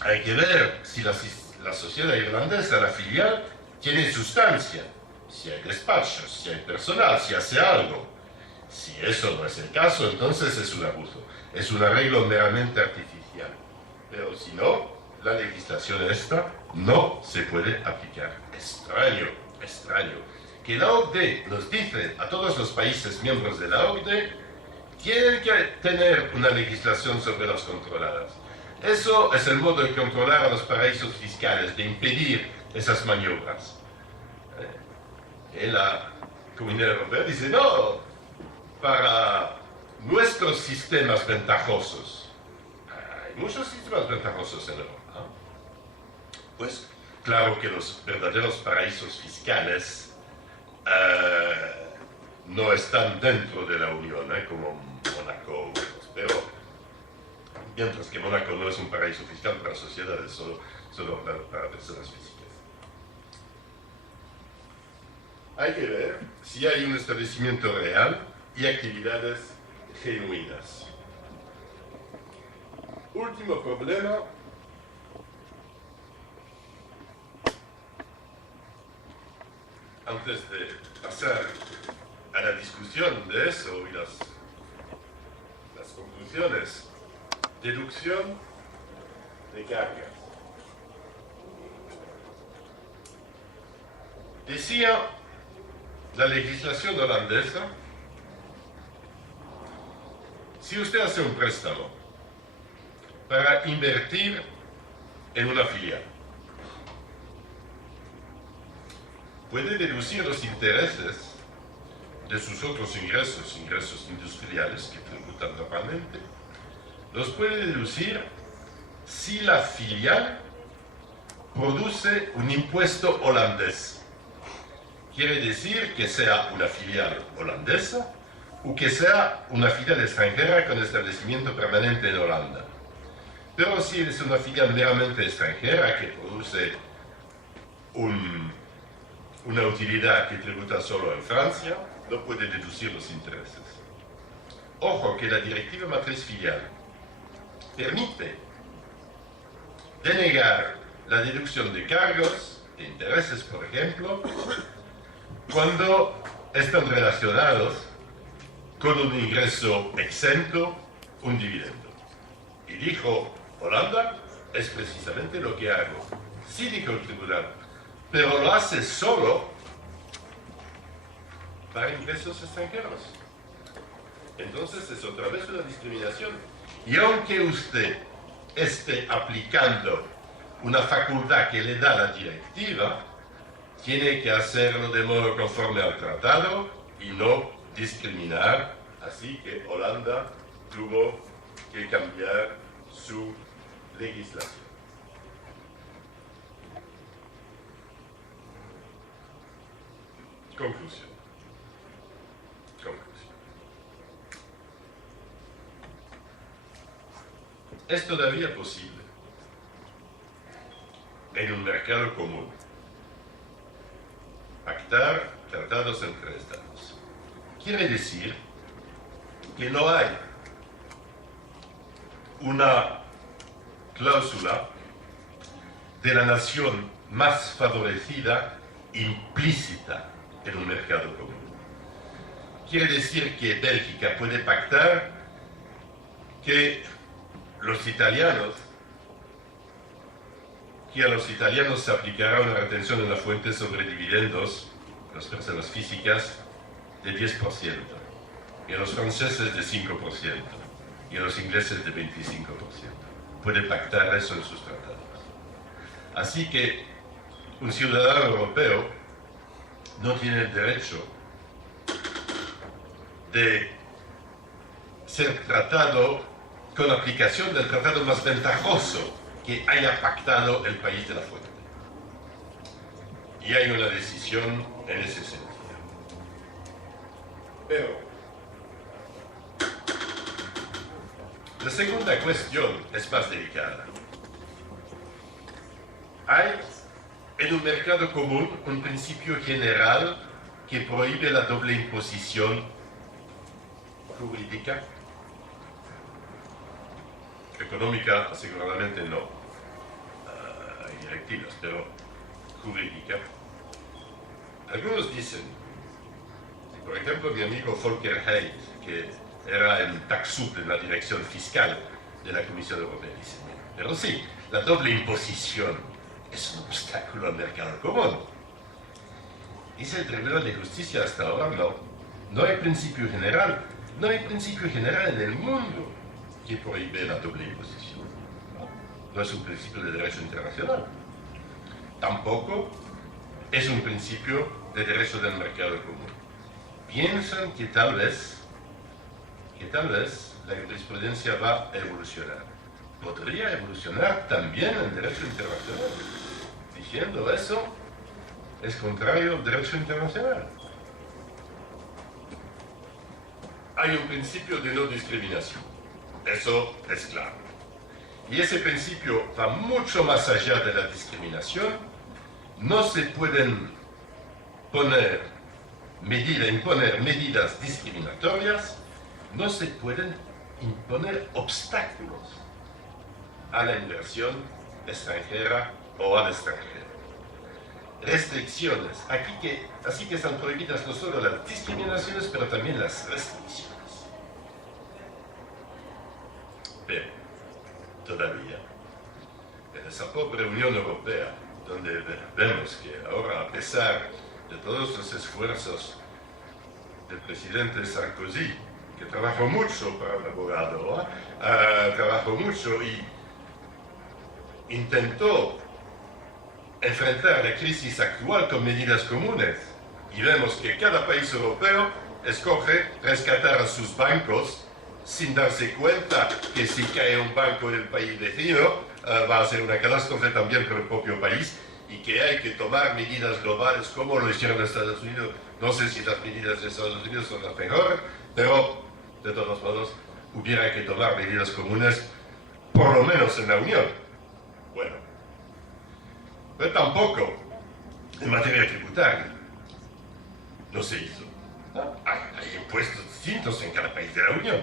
hay que ver si la sociedad irlandesa, la filial, tiene sustancia, si hay despachos, si hay personal, si hace algo. Si eso no es el caso, entonces es un abuso, es un arreglo meramente artificial. Pero si no, la legislación esta no se puede aplicar. Extraño, extraño. Que la OCDE nos dice a todos los países miembros de la OCDE tienen que tener una legislación sobre las controladas. Eso es el modo de controlar a los paraísos fiscales, de impedir esas maniobras. La Comunidad Europea dice, no, para nuestros sistemas ventajosos, hay muchos sistemas ventajosos en Europa. Pues claro que los verdaderos paraísos fiscales no están dentro de la Unión, como Mónaco, pero mientras que Mónaco no es un paraíso fiscal para sociedades, solo para personas físicas. Hay que ver si hay un establecimiento real y actividades genuinas. Último problema. Antes de pasar a la discusión de eso y las conclusiones, deducción de cargas. Decía la legislación holandesa, si usted hace un préstamo para invertir en una filial, puede deducir los intereses de sus otros ingresos, ingresos industriales que tributan normalmente, los puede deducir si la filial produce un impuesto holandés. Quiere decir que sea una filial holandesa o que sea una filial extranjera con establecimiento permanente en Holanda. Pero si es una filial meramente extranjera que produce una utilidad que tributa solo en Francia, no puede deducir los intereses. Ojo que la directiva matriz filial permite denegar la deducción de cargos, de intereses, por ejemplo, cuando están relacionados con un ingreso exento, un dividendo. Y dijo Holanda, es precisamente lo que hago. Sí, dijo el tribunal, pero lo hace solo para ingresos extranjeros. Entonces es otra vez una discriminación. Y aunque usted esté aplicando una facultad que le da la directiva, tiene que hacerlo de modo conforme al tratado y no discriminar. Así que Holanda tuvo que cambiar su legislación. Conclusión. Es todavía posible en un mercado común pactar tratados entre estados. Quiere decir que no hay una cláusula de la nación más favorecida implícita en un mercado común. Quiere decir que Bélgica puede pactar que a los italianos se aplicará una retención en la fuente sobre dividendos a las personas físicas de 10%, y a los franceses de 5%, y a los ingleses de 25%. Puede pactar eso en sus tratados. Así que un ciudadano europeo no tiene el derecho de ser tratado con aplicación del tratado más ventajoso que haya pactado el país de la fuente. Y hay una decisión en ese sentido. Pero la segunda cuestión es más delicada. Hay en un mercado común un principio general que prohíbe la doble imposición jurídica. Económica, aseguradamente no. Hay directivas, pero jurídica. Algunos dicen, por ejemplo, mi amigo Volker Heyt, que era el TAXUD en la dirección fiscal de la Comisión Europea, dice, pero sí, la doble imposición es un obstáculo al mercado común. Dice el Tribunal de Justicia hasta ahora, no hay principio general. No hay principio general en el mundo que prohíbe la doble imposición. No es un principio de derecho internacional. Tampoco es un principio de derecho del mercado común. Piensan que tal vez la jurisprudencia va a evolucionar. Podría evolucionar también el derecho internacional. Diciendo eso, es contrario al derecho internacional. Hay un principio de no discriminación. Eso es claro. Y ese principio va mucho más allá de la discriminación. No se pueden imponer medidas discriminatorias, no se pueden imponer obstáculos a la inversión extranjera o al extranjero. Restricciones. Así que están prohibidas no solo las discriminaciones, pero también las restricciones. Pero, todavía, en esa pobre Unión Europea, donde vemos que ahora, a pesar de todos los esfuerzos del presidente Sarkozy, que trabajó mucho para un abogado, trabajó mucho y intentó enfrentar la crisis actual con medidas comunes, y vemos que cada país europeo escoge rescatar a sus bancos sin darse cuenta que si cae un banco en el país vecino va a ser una catástrofe también para el propio país, y que hay que tomar medidas globales como lo hicieron Estados Unidos. No sé si las medidas de Estados Unidos son las mejores, pero de todos modos hubiera que tomar medidas comunes, por lo menos en la Unión. Bueno, pero tampoco en materia tributaria no se hizo. Hay impuestos distintos en cada país de la Unión.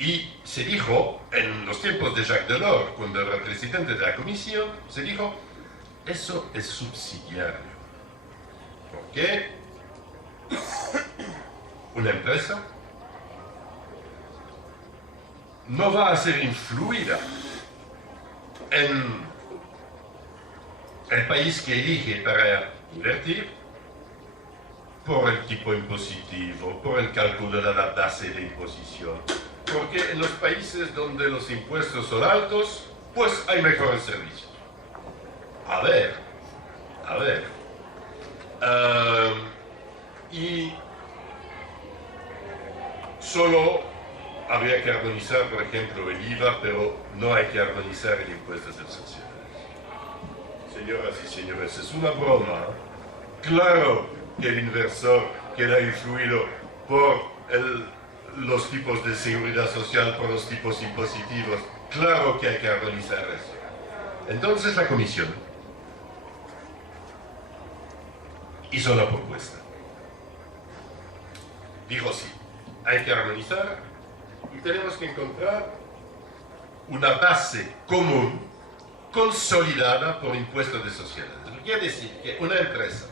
Y se dijo, en los tiempos de Jacques Delors, cuando era presidente de la Comisión, se dijo, eso es subsidiario. Porque una empresa no va a ser influida en el país que elige para invertir por el tipo impositivo, por el cálculo de la base de imposición. Porque en los países donde los impuestos son altos, pues hay mejores servicios. A ver. Y solo habría que armonizar, por ejemplo, el IVA, pero no hay que armonizar el impuesto de sociedades. Señoras y señores, es una broma. Claro que el inversor queda influido por los tipos de seguridad social, por los tipos impositivos. Claro que hay que armonizar eso. Entonces la Comisión hizo la propuesta. Dijo sí, hay que armonizar y tenemos que encontrar una base común consolidada por impuestos de sociedades. Lo que quiere decir que una empresa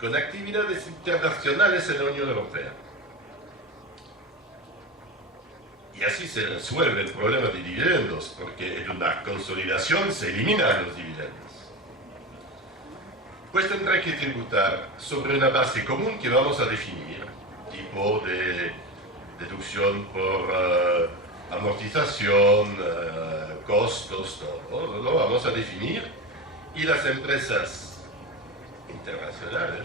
con actividades internacionales en la Unión Europea, y así se resuelve el problema de dividendos, porque en una consolidación se eliminan los dividendos, pues tendrá que tributar sobre una base común que vamos a definir, tipo de deducción por amortización, costos, todo, lo vamos a definir, y las empresas internacionales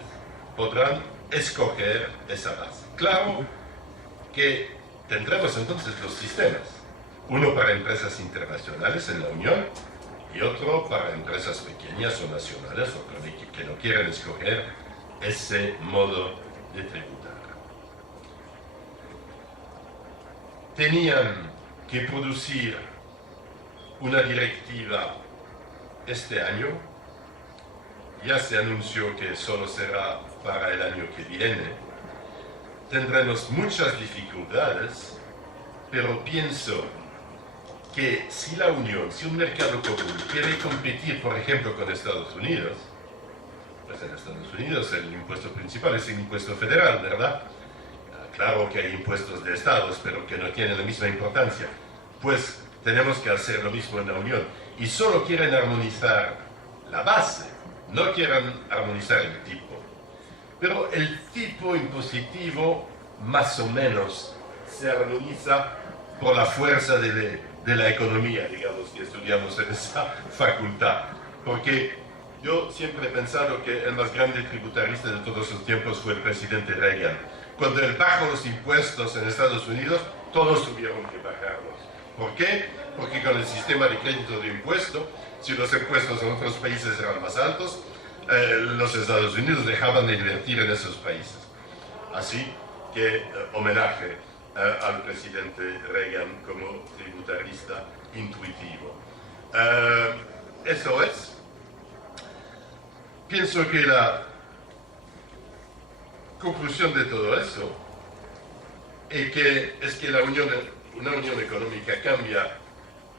podrán escoger esa base. Claro que tendremos entonces los sistemas, uno para empresas internacionales en la Unión y otro para empresas pequeñas o nacionales o que no quieran escoger ese modo de tributar. Tenían que producir una directiva este año, ya se anunció que solo será para el año que viene. Tendremos muchas dificultades, pero pienso que si la Unión, si un mercado común quiere competir, por ejemplo, con Estados Unidos, pues en Estados Unidos el impuesto principal es el impuesto federal, ¿verdad? Claro que hay impuestos de estados, pero que no tienen la misma importancia. Pues tenemos que hacer lo mismo en la Unión. Y solo quieren armonizar la base, no quieren armonizar el tipo. Pero el tipo impositivo más o menos se armoniza por la fuerza de la economía, digamos, que estudiamos en esa facultad. Porque yo siempre he pensado que el más grande tributarista de todos los tiempos fue el presidente Reagan. Cuando él bajó los impuestos en Estados Unidos, todos tuvieron que bajarlos. ¿Por qué? Porque con el sistema de crédito de impuesto, si los impuestos en otros países eran más altos, los Estados Unidos dejaban de invertir en esos países. Así que homenaje al presidente Reagan como tributarista intuitivo. Eso es. Pienso que la conclusión de todo eso es que una unión económica cambia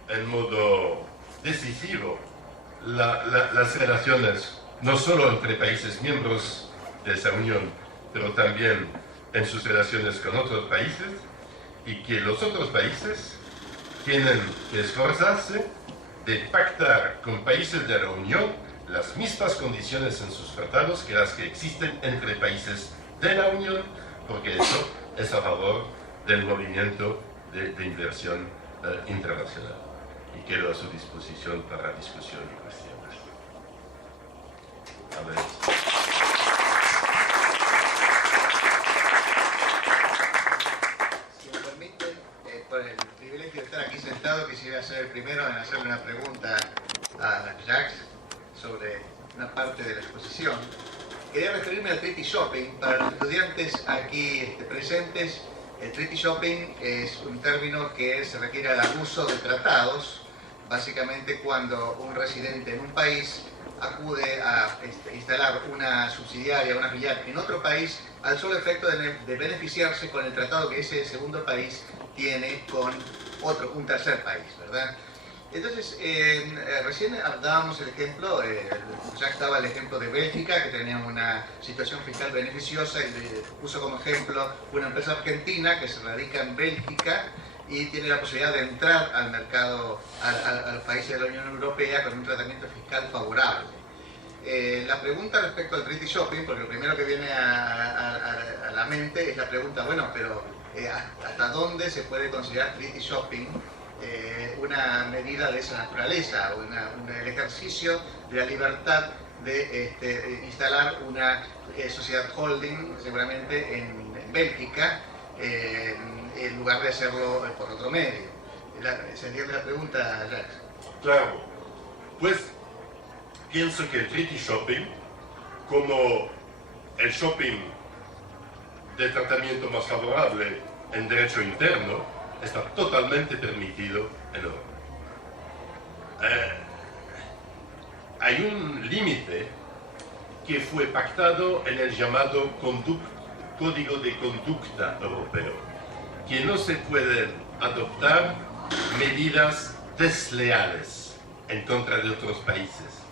en modo decisivo las relaciones no solo entre países miembros de esa unión, pero también en sus relaciones con otros países, y que los otros países tienen que esforzarse de pactar con países de la Unión las mismas condiciones en sus tratados que las que existen entre países de la Unión, porque eso es a favor del movimiento de inversión internacional. Y quedo a su disposición para discusión y cuestiones. A ver. Si me permiten, por el privilegio de estar aquí sentado, quisiera ser el primero en hacerle una pregunta a Jacques sobre una parte de la exposición. Quería referirme al Treaty Shopping. Para los estudiantes aquí presentes, el Treaty Shopping es un término que se refiere al abuso de tratados, básicamente cuando un residente en un país acude a instalar una subsidiaria, una filial en otro país, al solo efecto de beneficiarse con el tratado que ese segundo país tiene con un tercer país, ¿verdad? Entonces, recién dábamos el ejemplo, ya estaba el ejemplo de Bélgica, que tenía una situación fiscal beneficiosa, y puso como ejemplo una empresa argentina que se radica en Bélgica y tiene la posibilidad de entrar al mercado, a los países de la Unión Europea con un tratamiento fiscal favorable. La pregunta respecto al Treaty Shopping, porque lo primero que viene a la mente es la pregunta, bueno, pero ¿hasta dónde se puede considerar Treaty Shopping una medida de esa naturaleza, el ejercicio de la libertad de instalar una sociedad holding, seguramente en Bélgica, en lugar de hacerlo por otro medio? ¿Se entiende la pregunta, Jacques? Claro. Pues pienso que el Treaty Shopping, como el shopping de tratamiento más favorable en derecho interno está totalmente permitido en Europa. Hay un límite que fue pactado en el llamado Código de Conducta Europeo, que no se pueden adoptar medidas desleales en contra de otros países.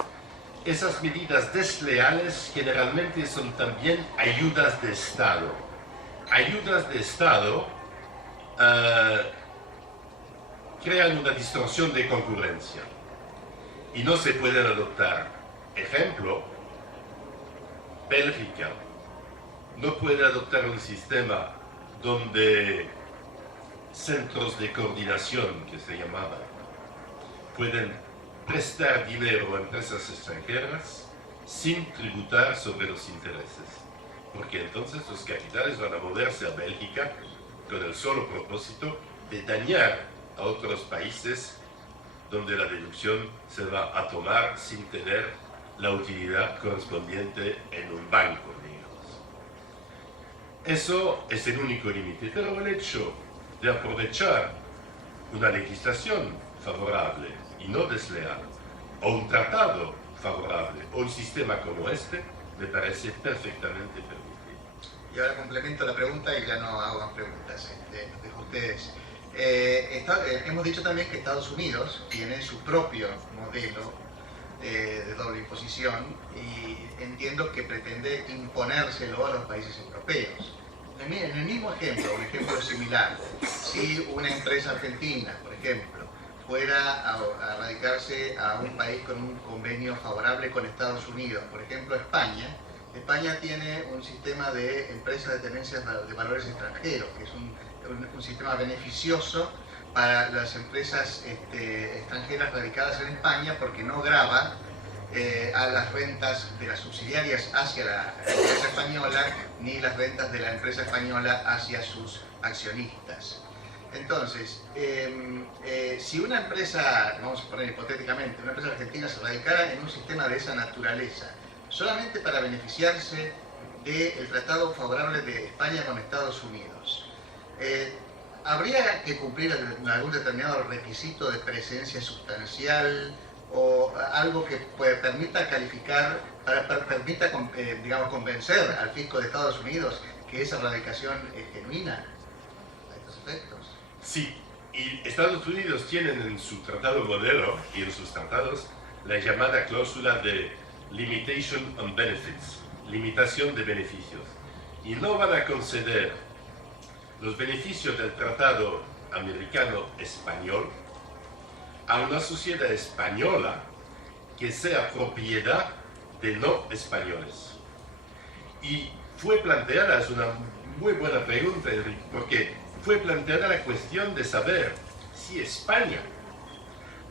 Esas medidas desleales generalmente son también ayudas de Estado. Ayudas de Estado crean una distorsión de concurrencia y no se pueden adoptar. Ejemplo, Bélgica no puede adoptar un sistema donde centros de coordinación, que se llamaban, pueden prestar dinero a empresas extranjeras sin tributar sobre los intereses, porque entonces los capitales van a moverse a Bélgica con el solo propósito de dañar a otros países donde la deducción se va a tomar sin tener la utilidad correspondiente en un banco, digamos. Eso es el único límite, pero el hecho de aprovechar una legislación favorable y no desleal, o un tratado favorable, o un sistema como este, me parece perfectamente permitido. Y ahora complemento la pregunta y ya no hago más preguntas, dejo a ustedes. Hemos dicho también que Estados Unidos tiene su propio modelo de doble imposición y entiendo que pretende imponérselo a los países europeos. En el mismo ejemplo, un ejemplo similar, si una empresa argentina, por ejemplo, fuera a radicarse a un país con un convenio favorable con Estados Unidos, por ejemplo España tiene un sistema de empresas de tenencias de valores extranjeros, que es un sistema beneficioso para las empresas extranjeras radicadas en España porque no grava a las rentas de las subsidiarias hacia la empresa española ni las rentas de la empresa española hacia sus accionistas. Entonces, si una empresa, vamos a poner hipotéticamente, una empresa argentina se radicara en un sistema de esa naturaleza, solamente para beneficiarse del tratado favorable de España con Estados Unidos, ¿habría que cumplir algún determinado requisito de presencia sustancial o algo que permita calificar, permita digamos, convencer al fisco de Estados Unidos que esa radicación es genuina a estos efectos? Sí, y Estados Unidos tienen en su tratado modelo y en sus tratados la llamada cláusula de Limitation on Benefits, limitación de beneficios, y no van a conceder los beneficios del tratado americano-español a una sociedad española que sea propiedad de no españoles. Y fue planteada, es una muy buena pregunta, Enrique, porque fue planteada la cuestión de saber si España,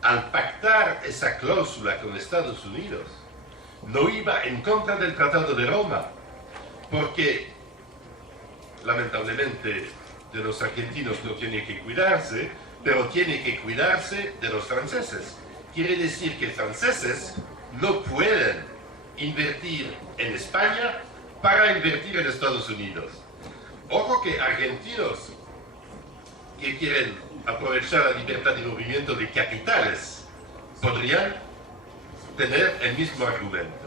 al pactar esa cláusula con Estados Unidos, no iba en contra del Tratado de Roma, porque lamentablemente de los argentinos no tiene que cuidarse, pero tiene que cuidarse de los franceses. Quiere decir que franceses no pueden invertir en España para invertir en Estados Unidos. Ojo que argentinos que quieren aprovechar la libertad de movimiento de capitales podrían tener el mismo argumento.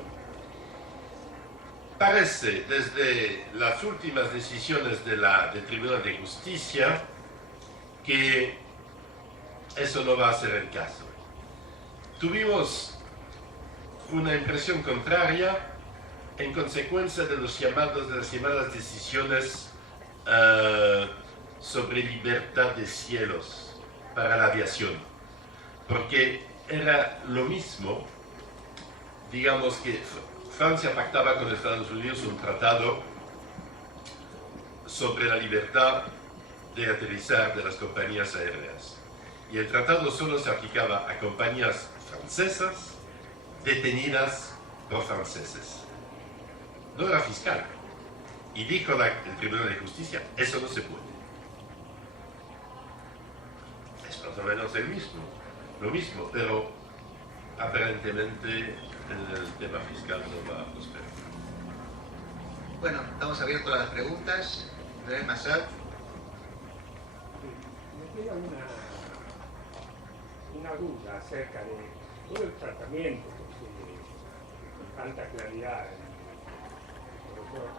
Parece, desde las últimas decisiones del Tribunal de Justicia, que eso no va a ser el caso. Tuvimos una impresión contraria en consecuencia de las llamadas decisiones sobre libertad de cielos para la aviación, porque era lo mismo, digamos que Francia pactaba con Estados Unidos un tratado sobre la libertad de aterrizar de las compañías aéreas. Y el tratado solo se aplicaba a compañías francesas detenidas por franceses. No era fiscal. Y dijo el Tribunal de Justicia, eso no se puede. Es más o menos lo mismo, pero aparentemente el tema fiscal no va a prosperar. Bueno, estamos abiertos a las preguntas. René Massad. Me queda una duda acerca de todo el tratamiento que con tanta claridad el profesor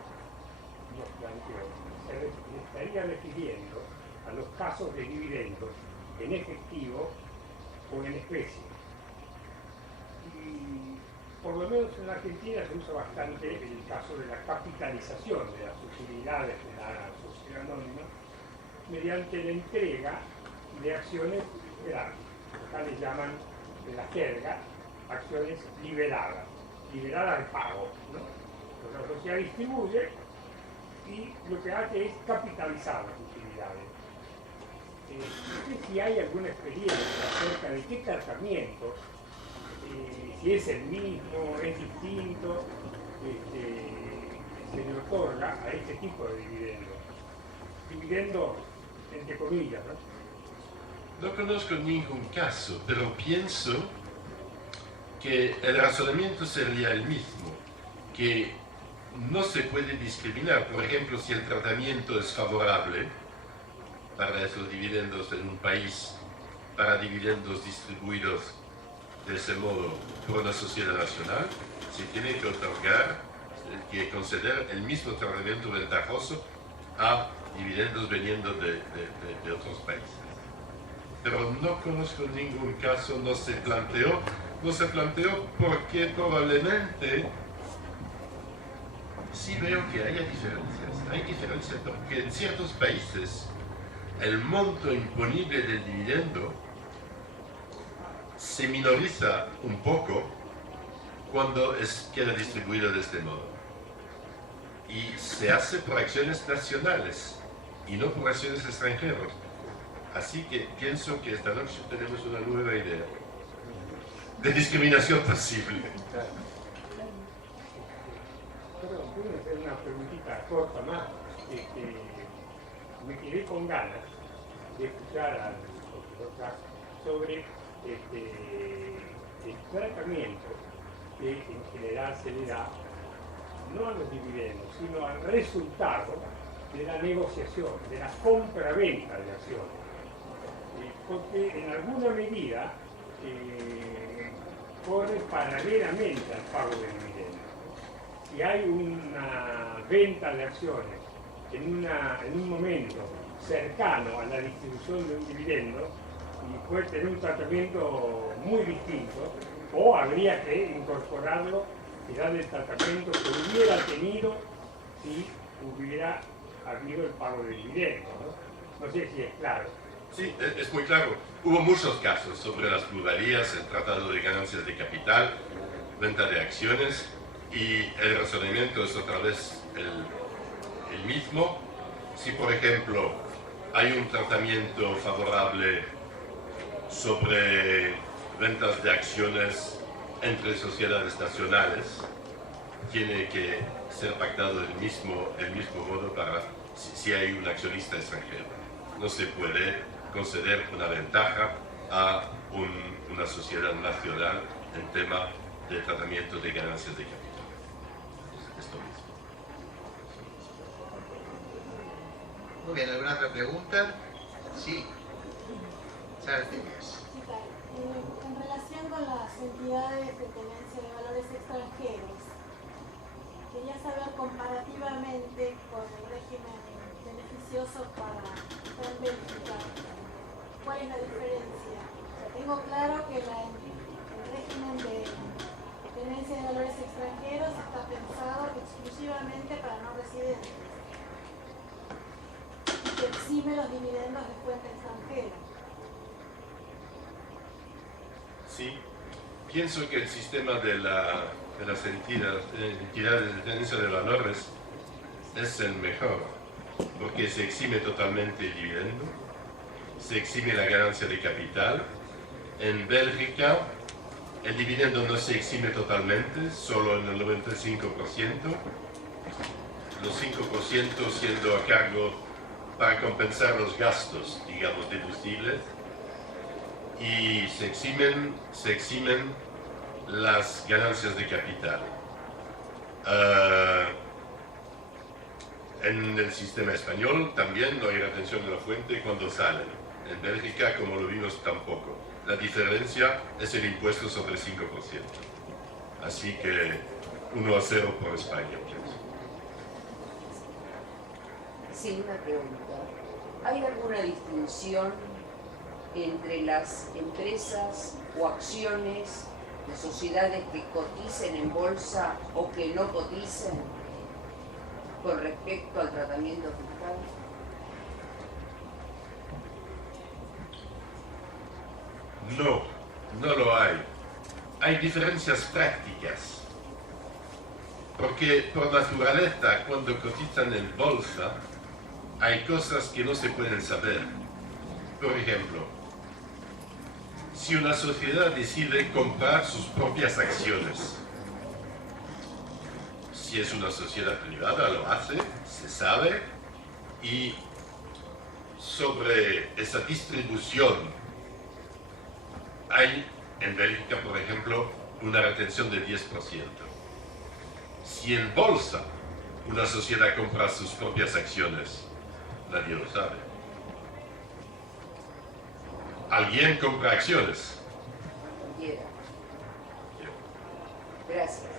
nos planteó. Se estaría refiriendo a los casos de dividendos en efectivo o en especie. Y por lo menos en la Argentina se usa bastante el caso de la capitalización de las utilidades de la sociedad anónima mediante la entrega de acciones gratis. Acá les llaman en la jerga acciones liberadas de pago, ¿no? Entonces la sociedad distribuye y lo que hace es capitalizar las utilidades. No sé si hay alguna experiencia acerca de qué tratamiento, si es el mismo, es distinto, se le otorga a este tipo de dividendos. Dividendos entre comillas, ¿no? No conozco ningún caso, pero pienso que el razonamiento sería el mismo, que no se puede discriminar. Por ejemplo, si el tratamiento es favorable para esos dividendos en un país, para dividendos distribuidos de ese modo por una sociedad nacional, se tiene que otorgar, que conceder el mismo tratamiento ventajoso a dividendos veniendo de otros países. Pero no conozco ningún caso, no se planteó porque probablemente sí veo que haya diferencias. Hay diferencias porque en ciertos países el monto imponible del dividendo se minoriza un poco cuando queda distribuido de este modo. Y se hace por acciones nacionales y no por acciones extranjeras. Así que pienso que esta noche tenemos una nueva idea de discriminación posible. Perdón, puedo hacer una preguntita corta más. Me quedé con ganas de escuchar al profesor sobre el tratamiento que en general se le da no a los dividendos, sino al resultado de la negociación, de la compra-venta de acciones. Porque en alguna medida corre paralelamente al pago de dividendos. Si hay una venta de acciones en un momento cercano a la distribución de un dividendo, y puede tener un tratamiento muy distinto, o habría que incorporarlo y darle el tratamiento que hubiera tenido si hubiera habido el pago de dividendos, ¿no? No sé si es claro. Sí, es muy claro. Hubo muchos casos sobre las plusvalías, el tratado de ganancias de capital, venta de acciones, y el razonamiento es otra vez el mismo. Si, por ejemplo, hay un tratamiento favorable sobre ventas de acciones entre sociedades nacionales, tiene que ser pactado el mismo modo para si hay un accionista extranjero. No se puede conceder una ventaja a una sociedad nacional en tema de tratamiento de ganancias de capital. Es lo mismo. Muy bien, ¿alguna otra pregunta? Sí. Sartines. En relación con las entidades de tenencia de valores extranjeros, quería saber comparativamente con el régimen beneficioso para Bélgica, ¿cuál es la diferencia? O sea, tengo claro que el régimen de tenencia de valores extranjeros está pensado exclusivamente para no residentes y que exime los dividendos de fuente extranjera. Sí, pienso que el sistema de las entidades de tenencia de valores es el mejor, porque se exime totalmente el dividendo, se exime la ganancia de capital. En Bélgica el dividendo no se exime totalmente, solo en el 95%, los 5% siendo a cargo para compensar los gastos, digamos, deducibles. Y se eximen las ganancias de capital. En el sistema español también no hay retención de la fuente cuando salen. En Bélgica, como lo vimos, tampoco. La diferencia es el impuesto sobre el 5%. Así que 1-0 por España, pienso. Sí, una pregunta. ¿Hay alguna distinción entre las empresas o acciones de sociedades que coticen en bolsa o que no coticen con respecto al tratamiento fiscal? No lo hay. Hay diferencias prácticas. Porque por naturaleza, cuando cotizan en bolsa, hay cosas que no se pueden saber. Por ejemplo, si una sociedad decide comprar sus propias acciones, si es una sociedad privada, lo hace, se sabe, y sobre esa distribución hay en Bélgica, por ejemplo, una retención de 10%. Si en bolsa una sociedad compra sus propias acciones, nadie lo sabe. ¿Alguien compra acciones? Cualquiera. Gracias.